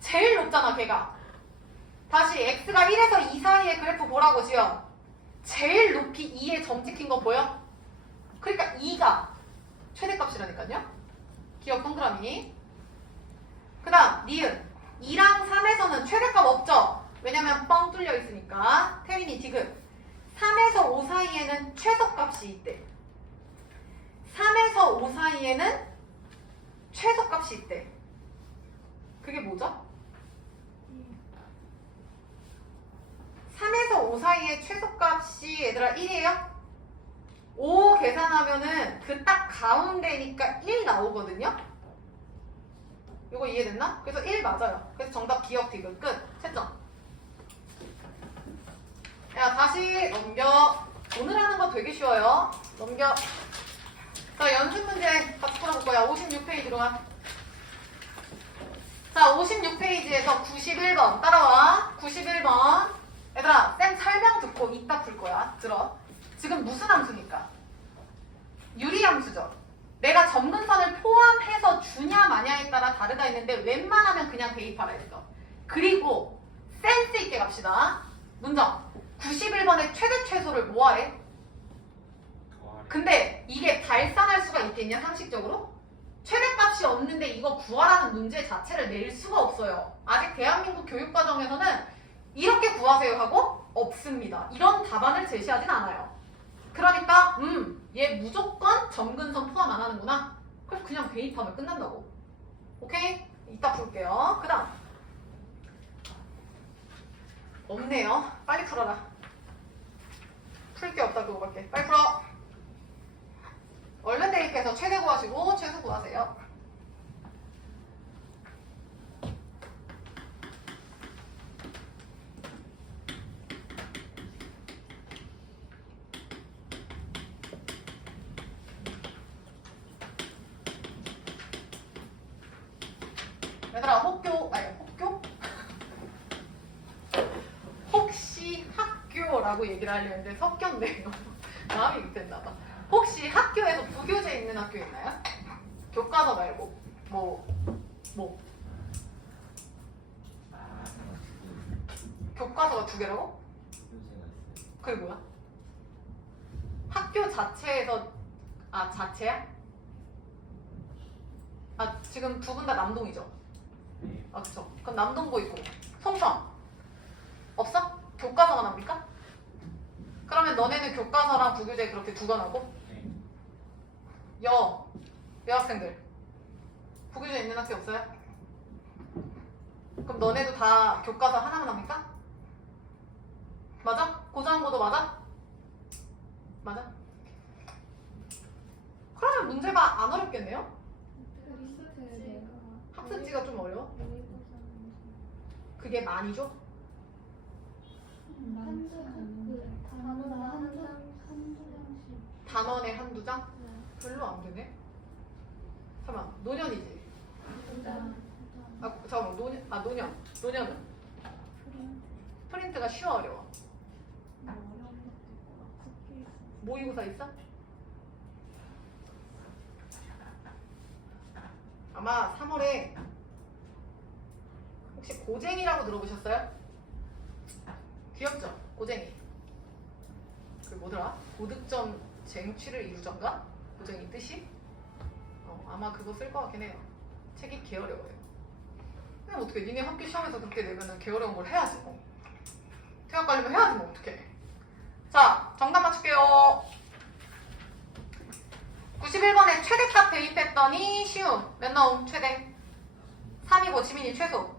제일 높잖아 걔가. 다시 x가 1에서 2 사이의 그래프 보라고 지연. 제일 높이 2에 점 찍힌 거 보여? 그러니까 2가 최대값이라니까요. 기억 동그라미. 그 다음 니은 2랑 3에서는 최대값 없죠? 왜냐면 뻥 뚫려 있으니까. 태민이 지금 3에서 5 사이에는 최소값이 있대. 3에서 5 사이에는 최소값이 있대. 그게 뭐죠? 3에서 5 사이의 최소값이 얘들아 1이에요? 5 계산하면은 그 딱 가운데니까 1 나오거든요? 이거 이해됐나? 그래서 1 맞아요. 그래서 정답 기억 디귿 끝. 채점. 야 다시 넘겨. 오늘 하는 거 되게 쉬워요. 넘겨. 자 연습 문제 같이 풀어볼 거야. 56페이지로 가. 자 56페이지에서 91번 따라와. 91번. 얘들아 쌤 설명 듣고 이따 풀 거야. 들어. 지금 무슨 함수니까? 유리함수죠. 내가 점근선을 포함해서 주냐 마냐에 따라 다르다 했는데 웬만하면 그냥 대입하라 했어. 그리고 센스 있게 갑시다. 문정. 91번의 최대 최소를 뭐하래? 근데 이게 발산할 수가 있겠냐 상식적으로? 최대값이 없는데 이거 구하라는 문제 자체를 낼 수가 없어요. 아직 대한민국 교육과정에서는 이렇게 구하세요 하고 없습니다. 이런 답안을 제시하진 않아요. 그러니까 얘 무조건 점근선 포함 안 하는구나. 그래서 그냥 대입하면 끝난다고. 오케이? 이따 풀게요. 그 다음 없네요. 빨리 풀어라. 풀 게 없다 그거밖에. 빨리 풀어. 얼른 대입해서 최대 구하시고 최소 구하세요. 얘들아 혹교? 혹시 학교라고 얘기를 하려는데 섞였네요. 마음이 급했나봐. 혹시 학교에서 부교재 있는 학교 있나요? 교과서 말고 뭐 교과서가 2개라고? 그게 뭐야? 학교 자체에서 자체야? 지금 두 분 다 남동이죠? 그쵸. 그럼 남동고 있고 송천 없어? 교과서가 납니까? 그러면 너네는 교과서랑 부교재 그렇게 두거나고? 여학생들 부교재 있는 학교 없어요? 그럼 너네도 다 교과서 하나만 합니까? 맞아? 고정고도 맞아? 맞아? 그러면 문제가 안 어렵겠네요? 학습지가 좀 어려워? 그게 많이죠? 단원에 한두 장? 별로 안 되네. 잠깐만, 노년이지? 잠깐만, 노년은? 프린트가 쉬워 어려워? 모의고사 있어? 아마 3월에 혹시 고쟁이라고 들어보셨어요? 귀엽죠? 고쟁이. 그 뭐더라? 고득점 쟁취를 이루던가? 고쟁이 뜻이? 아마 그거 쓸 것 같긴 해요. 책이 개 어려워요. 그냥 어떻게 니네 학교 시험에서 그렇게 내면은 개 어려운 걸 해야지 뭐. 퇴학 관리면 해야지 뭐 어떡해. 자, 정답 맞출게요. 91번에 최대값 대입했더니 쉬움. 몇 나옴? 최대? 3이고 지민이 최소.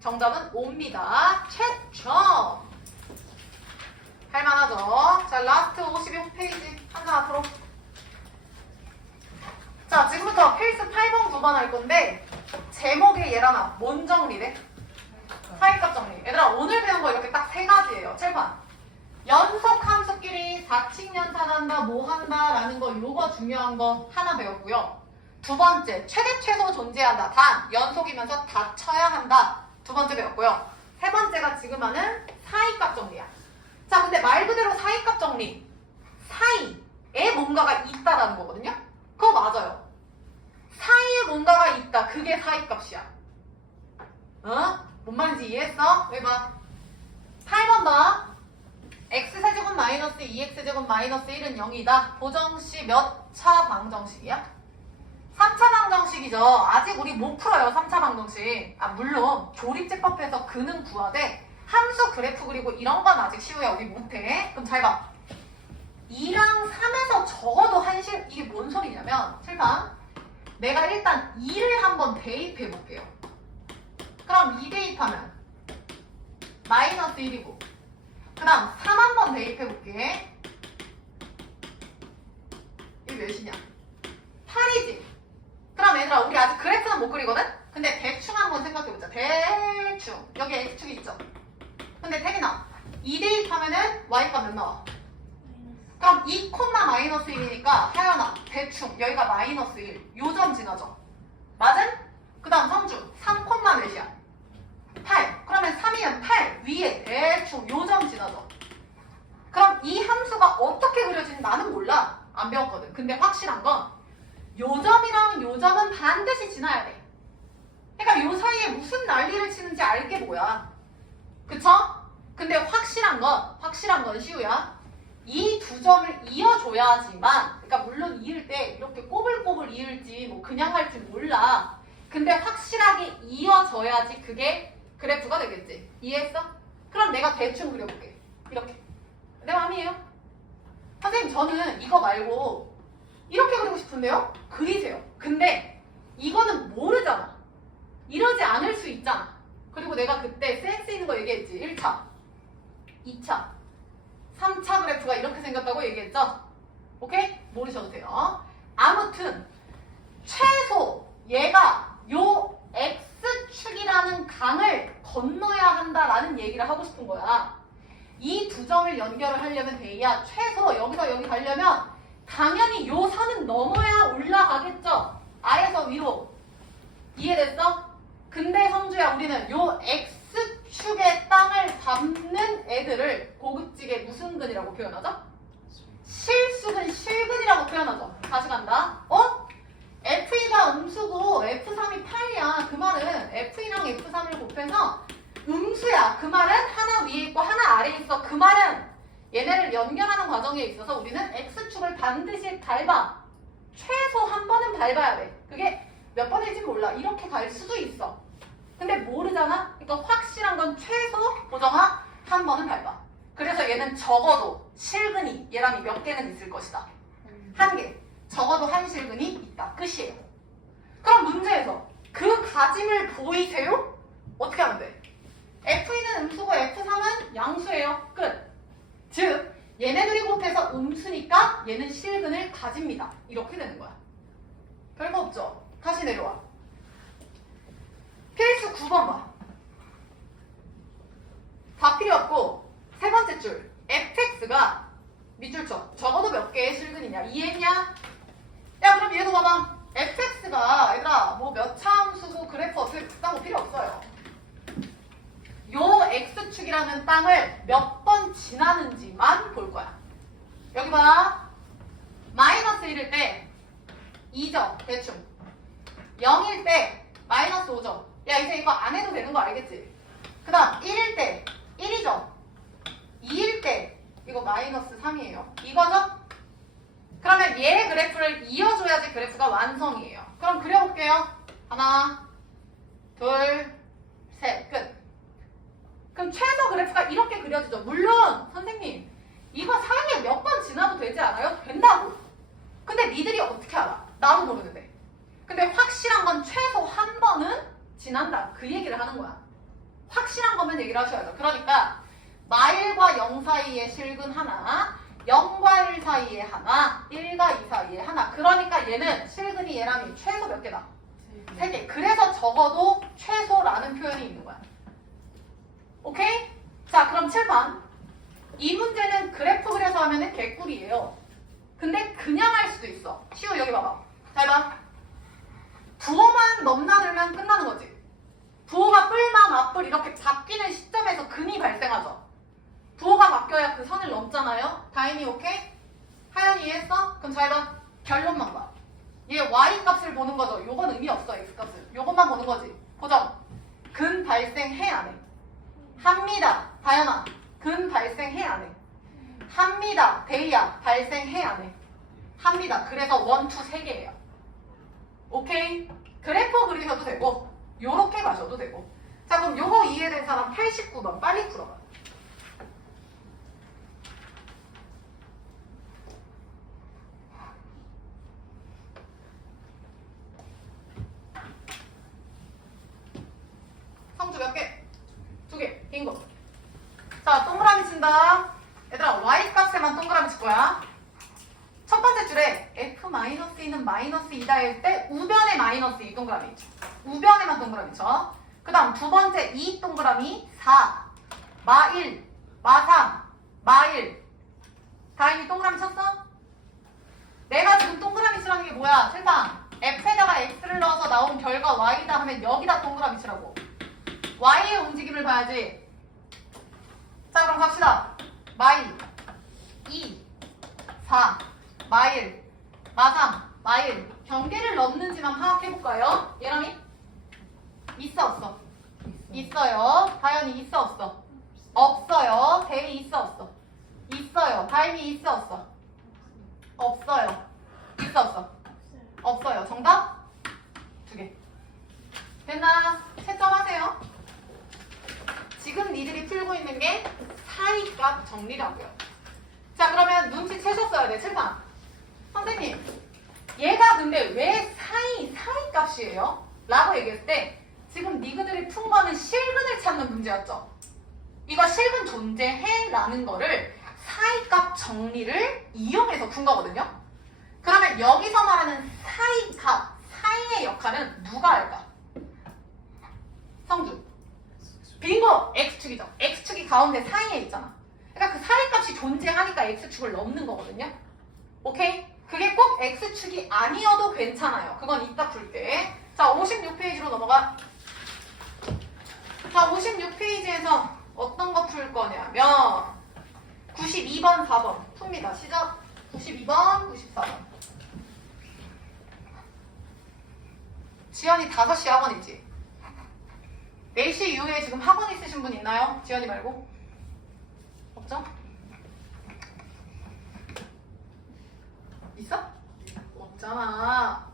정답은 5입니다. 채점. 할만하죠? 자, 라스트 56페이지. 한장 앞으로. 자, 지금부터 필수 8번 9번 할 건데 제목에 얘랑아 뭔 정리래? 사이값 정리. 얘들아 오늘 배운 거 이렇게 딱 3가지예요. 칠판. 연속 함수끼리 사칙연산한다 뭐 한다 라는 거 요거 중요한 거 하나 배웠고요. 두 번째 최대 최소 존재한다. 단 연속이면서 다 쳐야 한다. 두 번째 배웠고요. 세 번째가 지금 하는 사이값 정리야. 자 근데 말 그대로 사이값 정리. 사이에 뭔가가 있다라는 거거든요. 그거 맞아요. 있다. 그게 사이값이야. 어? 뭔 말인지 이해했어? 여기 봐. 8번 봐. x세제곱 마이너스 2x제곱 마이너스 1은 0이다. 보정식 몇 차 방정식이야? 3차 방정식이죠. 아직 우리 못 풀어요. 3차 방정식. 물론 조립제법에서 그는 구하되 함수 그래프 그리고 이런 건 아직 시우야. 우리 못해. 그럼 잘 봐. 2랑 3에서 적어도 이게 뭔 소리냐면 칠판 내가 일단 2를 한번 대입해 볼게요. 그럼 2 대입하면 마이너스 1이고 그 다음 3 한번 대입해 볼게. 이게 몇이냐? 8이지. 그럼 얘들아 우리 아직 그래프는 못 그리거든? 근데 대충 한번 생각해보자. 대충 여기 x축이 있죠? 근데 태민아 2 대입하면은 y가 몇 나와? 그럼 2 마이너스 1이니까 하연아 대충 여기가 마이너스 1 요점 지나죠? 맞음? 그 다음 성주 3 몇이야? 8 그러면 3이면 8 위에 대충 요점 지나죠? 그럼 이 함수가 어떻게 그려지는지 나는 몰라. 안 배웠거든. 근데 확실한 건 요점이랑 요점은 반드시 지나야 돼. 그러니까 요 사이에 무슨 난리를 치는지 알게 뭐야. 그쵸? 근데 확실한 건 시우야. 이 두 점을 이어줘야지만, 그러니까 물론 이을 때 이렇게 꼬불꼬불 이을지 뭐 그냥 할지 몰라. 근데 확실하게 이어져야지 그게 그래프가 되겠지. 이해했어? 그럼 내가 대충 그려볼게. 이렇게. 내 맘이에요. 선생님 저는 이거 말고 이렇게 그리고 싶은데요? 그리세요. 근데 이거는 모르잖아. 이러지 않을 수 있잖아. 그리고 내가 그때 센스 있는 거 얘기했지. 1차, 2차, 3차 그래프가 이렇게 생겼다고 얘기했죠? 오케이? 모르셔도 돼요. 아무튼 최소 얘가 요 X축이라는 강을 건너야 한다라는 얘기를 하고 싶은 거야. 이 두 점을 연결을 하려면 데이야 최소 여기서 여기 가려면 당연히 요 선은 넘어야 올라가겠죠? 아래서 위로. 이해됐어? 근데 성주야 우리는 요 X축의 땅을 밟는 애들을 고급지게 무슨 근이라고 표현하죠? 실수근, 실근이라고 표현하죠. 다시 간다. F2가 음수고 F3이 8이야. 그 말은 F2랑 F3을 곱해서 음수야. 그 말은 하나 위에 있고 하나 아래에 있어. 그 말은 얘네를 연결하는 과정에 있어서 우리는 X축을 반드시 밟아. 최소 한 번은 밟아야 돼. 그게 몇 번일지 몰라. 이렇게 갈 수도 있어. 근데 모르잖아? 그러니까 확실한 건 최소 보정아 한 번은 밟아. 그래서 얘는 적어도 실근이 얘랑이 몇 개는 있을 것이다. 한 개. 적어도 한 실근이 있다. 끝이에요. 그럼 문제에서 그 가짐을 보이세요? 어떻게 하면 돼? F2는 음수고 F3은 양수예요. 끝. 즉 얘네들이 곱해서 음수니까 얘는 실근을 가집니다. 이렇게 되는 거야. 별거 없죠? 다시 내려와. 필수 9번 봐. 다 필요 없고 세 번째 줄 fx가 밑줄 쳐. 적어도 몇 개의 실근이냐? 이해했냐? 야 그럼 얘도 봐봐. fx가 얘들아 뭐 몇 차 함수고 그래프 어떻게 그딴 거 필요 없어요. 요 x축이라는 땅을 몇 번 지나는지만 볼 거야. 여기 봐. 마이너스 1일 때 2점 대충 0일 때 마이너스 5점. 야 이제 이거 안 해도 되는 거 알겠지? 그 다음 1일 때 1이죠. 2일 때 이거 마이너스 3이에요. 이거죠? 그러면 얘의 그래프를 이어줘야지 그래프가 완성이에요. 그럼 그려볼게요. 하나, 둘, 셋, 끝. 그럼 최소 그래프가 이렇게 그려지죠. 물론 선생님 이거 사이에 몇 번 지나도 되지 않아요? 된다고. 근데 니들이 어떻게 알아? 나도 모르는데. 근데 확실한 건 최소 한 번은 지난다. 그 얘기를 하는 거야. 확실한 거면 얘기를 하셔야죠. 그러니까 마일과 0 사이에 실근 하나, 0과 1 사이에 하나, 1과 2 사이에 하나. 그러니까 얘는 실근이 얘랑이 최소 몇 개다? 3개. 그래서 적어도 최소라는 표현이 있는 거야. 오케이? 자 그럼 7번. 이 문제는 그래프 그려서 하면은 개꿀이에요. 근데 그냥 할 수도 있어. 시우 여기 봐봐. 잘 봐. 부호만 넘나들면 끝나는 거지. 부호가 뿔마 맞뿔 이렇게 바뀌는 시점에서 근이 발생하죠. 부호가 바뀌어야 그 선을 넘잖아요. 다인이 오케이? 하연이 이해했어? 그럼 잘 봐. 결론만 봐. 얘 y 값을 보는 거죠. 요건 의미 없어. x 값을. 요것만 보는 거지. 고정. 근 발생해 안 해? 합니다. 다현아. 근 발생해 안 해? 합니다. 데이야. 발생해 안 해? 합니다. 그래서 1, 2, 3개예요. 오케이? 그래프 그리셔도 되고 요렇게 가셔도 되고. 자, 그럼 요거 이해된 사람 89번 빨리 풀어봐. 성주 몇 개? 2개. 빙고. 자, 동그라미 친다. 얘들아, y 값에만 동그라미 칠 거야. 첫 번째 줄에 f-2는 마이너스 2다일 때 우변에 마이너스 2 동그라미. 우변에만 동그라미 쳐. 그 다음 두 번째 2 동그라미 4, 마1, 마3, 마1. 다행히 동그라미 쳤어? 내가 지금 동그라미 치라는 게 뭐야? 칠판. f에다가 x를 넣어서 나온 결과 y다 하면 여기다 동그라미 치라고. y의 움직임을 봐야지. 자, 그럼 갑시다. 마2, 2, 4, 마1, 마3, 마1. 경계를 넘는지만 파악해볼까요? 예람이? 있어 없어? 있어요. 다현이 있어 없어? 없어요. 대희 있어 없어? 있어요. 다임이 있어 없어? 없어요. 있어 없어? 없어요. 정답? 2개. 됐나? 채점하세요. 지금 니들이 풀고 있는 게 사이값 정리라고요. 자, 그러면 눈치채셨어야 돼. 칠판. 선생님, 얘가 근데 왜 사이값이에요? 라고 얘기했을 때 지금 니그들이 푼 거는 실근을 찾는 문제였죠. 이거 실근 존재해? 라는 거를 사이값 정리를 이용해서 푼 거거든요. 그러면 여기서 말하는 사이값, 사이의 역할은 누가 할까? 성주. 빙고! X축이죠. X축이 가운데 사이에 있잖아. 그러니까 그 사이값이 존재하니까 X축을 넘는 거거든요. 오케이? 그게 꼭 X축이 아니어도 괜찮아요. 그건 이따 풀게. 자, 56페이지로 넘어가. 자, 56페이지에서 어떤 거 풀 거냐면 92번, 4번 풉니다. 시작. 92번, 94번. 지연이 5시 학원이지? 4시 이후에 지금 학원 있으신 분 있나요? 지연이 말고? 없죠? 있어? 없잖아.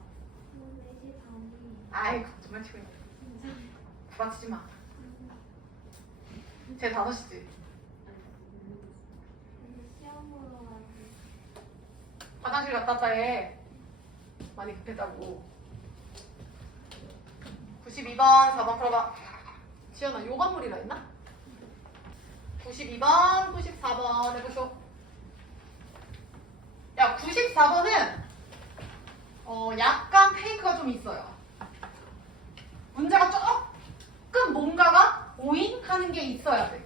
아이, 거짓말 치고 있네. 부닥치지 마. 쟤 5시지? 화장실 갔다 왔다 해. 많이 급했다고. 92번, 4번 풀어봐. 지연아, 요 건물이라 했나? 92번, 94번 해보쇼. 야, 94번은 약간 페이크가 좀 있어요. 문제가 조금 뭔가가 오인하는 게 있어야 돼.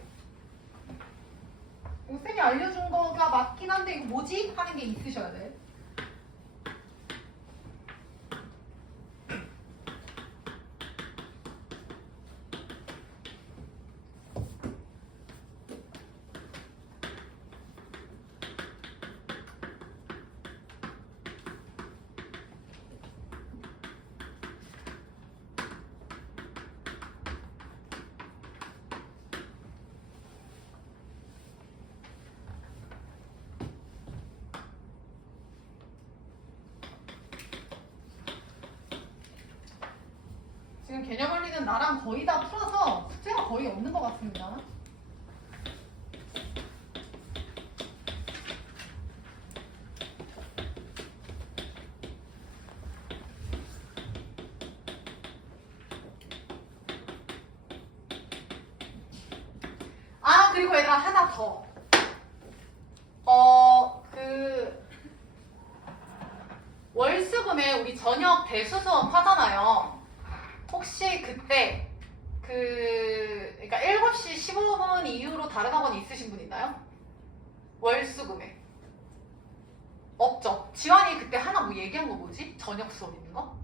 쌤이 알려준 거가 맞긴 한데 이거 뭐지? 하는 게 있으셔야 돼. 지금 개념 원리는 나랑 거의 다 풀어서 숙제가 거의 없는 것 같습니다. 아, 그리고 얘들아 하나 더. 월수금에 우리 저녁 대수 수업 하잖아요. 혹시 그때 그러니까 7시 15분 이후로 다른 학원이 있으신 분 있나요? 월수금에 없죠. 지환이 그때 하나 뭐 얘기한 거 뭐지? 저녁 수업 있는 거?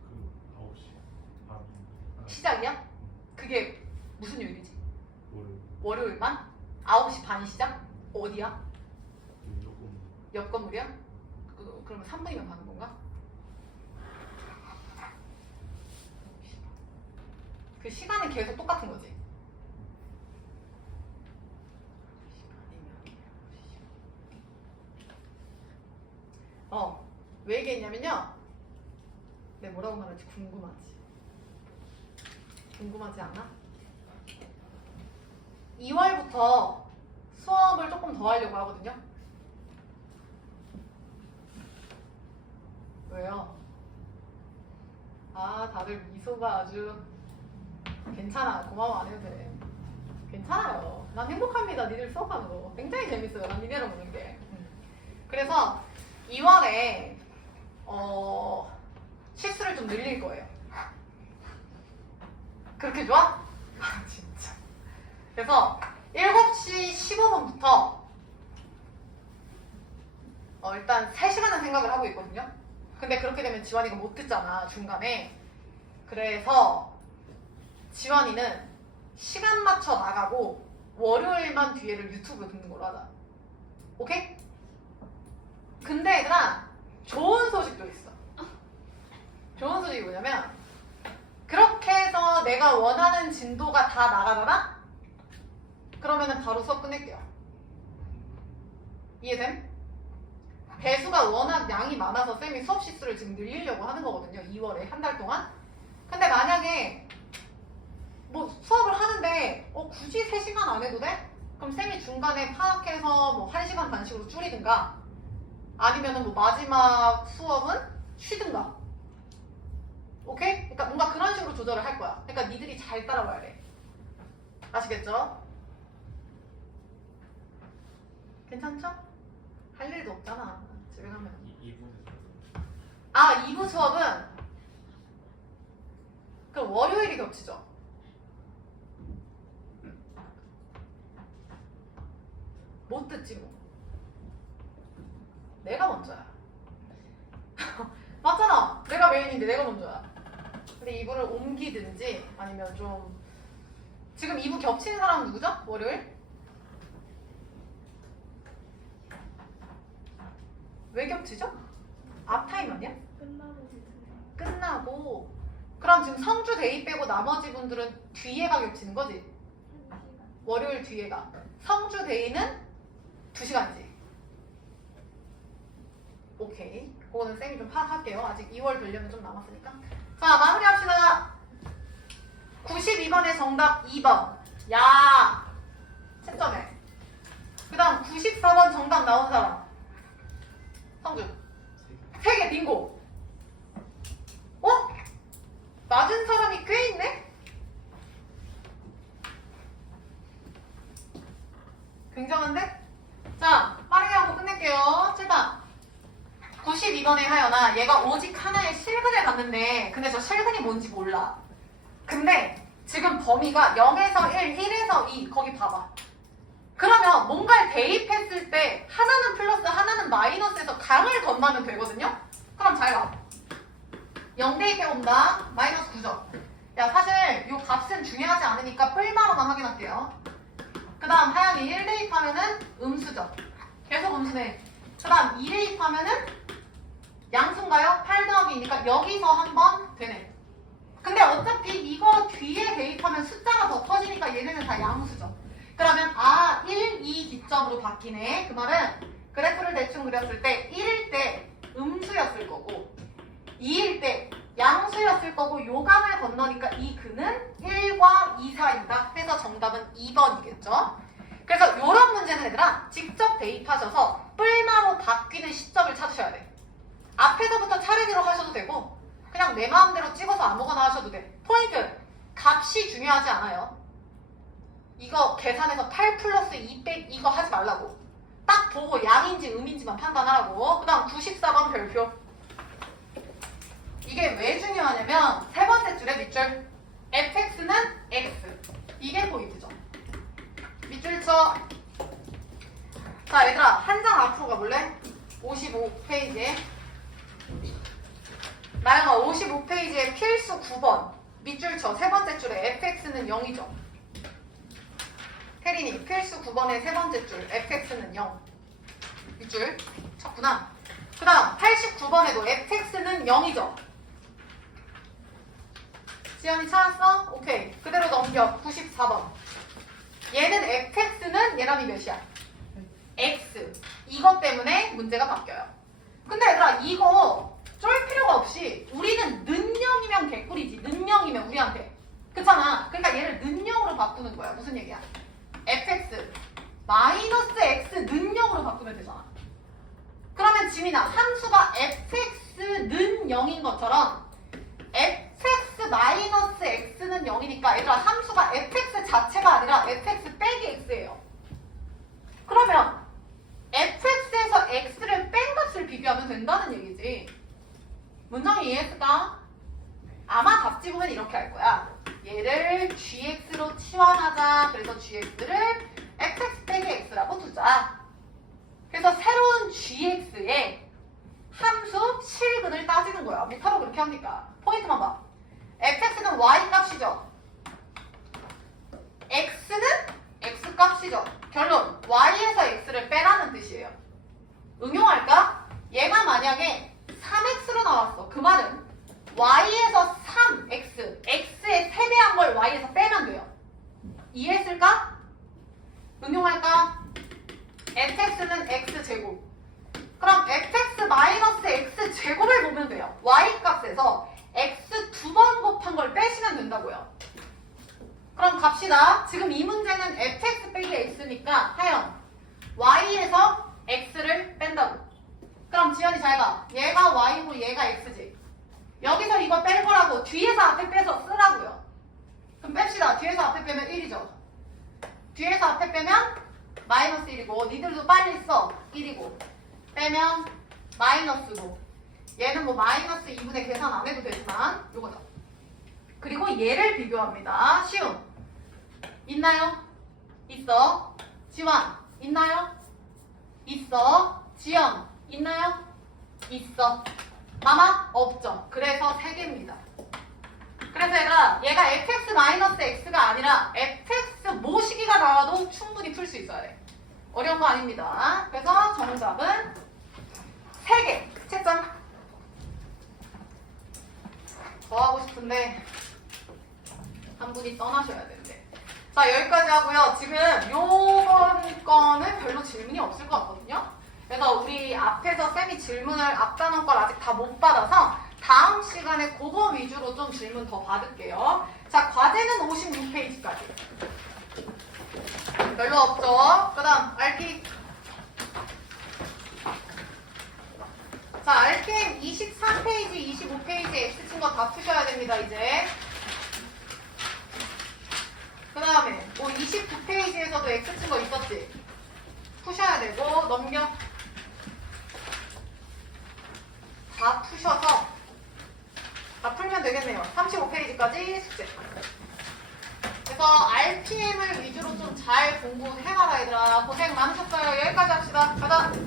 그 9시 반 시작이야? 그게 무슨 요일이지? 월요일 월요일만? 9시 반이 시작? 어디야? 조금 옆 건물이야? 그러면 3분이면 가는 건가? 그 시간이 계속 똑같은 거지. 왜 얘기했냐면요. 내가 뭐라고 말할지 궁금하지? 궁금하지 않아? 2월부터 수업을 조금 더 하려고 하거든요. 왜요? 아, 다들 미소가 아주 괜찮아. 고마워. 안 해도 돼. 괜찮아요. 난 행복합니다. 니들 수업하는 거. 굉장히 재밌어요. 난 니네랑 보는 게. 그래서 2월에 실수를 좀 늘릴 거예요. 그렇게 좋아? 아, 진짜. 그래서 7시 15분부터 일단 3시간은 생각을 하고 있거든요. 근데 그렇게 되면 지환이가 못 듣잖아, 중간에. 그래서 지환이는 시간 맞춰 나가고 월요일만 뒤에를 유튜브 듣는 걸로 하자. 오케이? 근데 얘들아, 좋은 소식도 있어. 좋은 소식이 뭐냐면, 그렇게 해서 내가 원하는 진도가 다 나가잖아? 그러면은 바로 수업 끝낼게요. 이해됨? 배수가 워낙 양이 많아서 쌤이 수업 시수를 지금 늘리려고 하는 거거든요. 2월에 한 달 동안. 근데 만약에 뭐 수업을 하는데 굳이 3시간 안 해도 돼? 그럼 쌤이 중간에 파악해서 뭐 1시간 단식으로 줄이든가 아니면은 뭐 마지막 수업은 쉬든가. 오케이? 그러니까 뭔가 그런 식으로 조절을 할 거야. 그러니까 니들이 잘 따라와야 돼. 아시겠죠? 괜찮죠? 할 일도 없잖아. 집에 가면. 2부 수업은 그럼 월요일이 겹치죠? 못 듣지 뭐. 내가 먼저야. 맞잖아. 내가 메인인데 내가 먼저야. 근데 2부를 옮기든지 아니면 좀 지금 2부 겹치는 사람은 누구죠? 월요일? 왜 겹치죠? 앞타임 아니야? 끝나고 그럼 지금 성주 데이 빼고 나머지 분들은 뒤에가 겹치는 거지? 월요일 뒤에가 성주 데이는 2시간이지? 오케이. 그거는 쌤이 좀 파악할게요. 아직 2월 되려면 좀 남았으니까. 자, 마무리합시다. 92번의 정답 2번. 야, 채점해. 그 다음 94번 정답 나온 사람. 성준. 3개 빙고. 맞은 사람이 꽤 있네? 굉장한데? 자, 빠르게 하고 끝낼게요. 7번. 92번의 하연아, 얘가 오직 하나의 실근을 봤는데 근데 저 실근이 뭔지 몰라. 근데 지금 범위가 0에서 1, 1에서 2 거기 봐봐. 그러면 뭔가를 대입했을 때 하나는 플러스 하나는 마이너스에서 강을 건너면 되거든요? 그럼 잘 봐. 0 대입해본다. 마이너스 9점. 야, 사실 이 값은 중요하지 않으니까 뿔마로만 확인할게요. 그 다음 하연이 1 대입하면은 음수죠. 계속 음수네. 그 다음 2 대입하면은 양수인가요? 8 더하기니까 여기서 한번 되네. 근데 어차피 이거 뒤에 대입하면 숫자가 더 커지니까 얘네는 다 양수죠. 그러면 1, 2 기점으로 바뀌네. 그 말은 그래프를 대충 그렸을 때 1일 때 음수였을 거고 2일 때 양수였을 거고 요감을 건너니까 이 근은 1과 2 사이다. 해서 정답은 2번이겠죠. 그래서 요런 문제는 얘들아 직접 대입하셔서 뿔마로 바뀌는 시점을 찾으셔야 돼. 앞에서부터 차례대로 하셔도 되고 그냥 내 마음대로 찍어서 아무거나 하셔도 돼. 포인트! 값이 중요하지 않아요. 이거 계산해서 8 플러스 2 빼 이거 하지 말라고. 딱 보고 양인지 음인지만 판단하라고. 그 다음 94번 별표. 이게 왜 중요하냐면 세 번째 줄에 밑줄 fx는 x. 이게 포인트죠. 밑줄 쳐. 자, 얘들아 한 장 앞으로 가볼래? 55페이지에 나영아 55페이지에 필수 9번 밑줄 쳐. 세 번째 줄에 fx는 0이죠. 혜린이 필수 9번의 세 번째 줄 fx는 0. 밑줄 쳤구나. 그 다음 89번에도 fx는 0이죠. 지연이 찾았어? 오케이. 그대로 넘겨. 94번. 얘는 fx는 얘람이 몇이야? x. 이것 때문에 문제가 바뀌어요. 근데 얘들아 이거 쫄 필요가 없이 우리는 는영이면 개꿀이지. 는영이면 우리한테. 그렇잖아. 그러니까 얘를 는영으로 바꾸는 거야. 무슨 얘기야? fx 마이너스 x 는영으로 바꾸면 되잖아. 그러면 지민아 함수가 fx는 0인 것처럼 fx 마이너스 x는 0이니까 얘들아 함수가 fx 자체가 아니라 fx 빼기 x예요. 그러면 fx에서 x를 뺀 값을 비교하면 된다는 얘기지. 문장이 이해했을까? 아마 답지 보면 이렇게 할 거야. 얘를 gx로 치환하자. 그래서 gx를 fx 빼기 x라고 두자. 그래서 새로운 gx에 함수 실근을 따지는 거야. 뭐하러 그렇게 합니까? 포인트만 봐. fx는 y 값이죠. x는 x 값이죠. 결론 y에서 x를 빼라는 뜻이에요. 응용할까? 얘가 만약에 3x로 나왔어. 그 말은 y에서 3x, x의 3배한 걸 y에서 빼면 돼요. 이해했을까? 응용할까? fx는 x제곱. 그럼 fx 마이너스 x제곱을 보면 돼요. y 값에서 x 2번 곱한 걸 빼시면 된다고요. 그럼 갑시다. 지금 이 문제는 fx 빼기 x니까 하연 y에서 x를 뺀다고. 그럼 지연이 잘 봐. 얘가 y고 얘가 x지. 여기서 이거 뺄 거라고 뒤에서 앞에 빼서 쓰라고요. 그럼 뺍시다. 뒤에서 앞에 빼면 1이죠. 뒤에서 앞에 빼면 마이너스 1이고 니들도 빨리 써. 1이고 빼면 마이너스고 얘는 뭐 마이너스 2분의 계산 안 해도 되지만 요거죠. 그리고 얘를 비교합니다. 쉬움 있나요? 있어. 지환 있나요? 있어. 지연 있나요? 있어. 마마? 없죠. 그래서 3개입니다. 그래서 얘가 fx-x가 아니라 fx 모시기가 나와도 충분히 풀 수 있어야 돼. 어려운 거 아닙니다. 그래서 정답은 3개. 채점. 더 하고 싶은데 한 분이 떠나셔야 되는데. 자, 여기까지 하고요. 지금 요번 거는 별로 질문이 없을 것 같거든요. 그래서 우리 앞에서 쌤이 질문을 앞단원 걸 아직 다 못 받아서 다음 시간에 그거 위주로 좀 질문 더 받을게요. 자, 과제는 56페이지까지. 별로 없죠? 그 다음 RP. 자, RPM 23페이지, 25페이지 X친 거 다 푸셔야 됩니다, 이제. 그 다음에 뭐 29페이지에서도 X친 거 있었지? 푸셔야 되고, 넘겨. 다 푸셔서 다 풀면 되겠네요. 35페이지까지 숙제. 그래서 RPM을 위주로 좀 잘 공부해봐라, 얘들아. 고생 많으셨어요. 여기까지 합시다. 가자.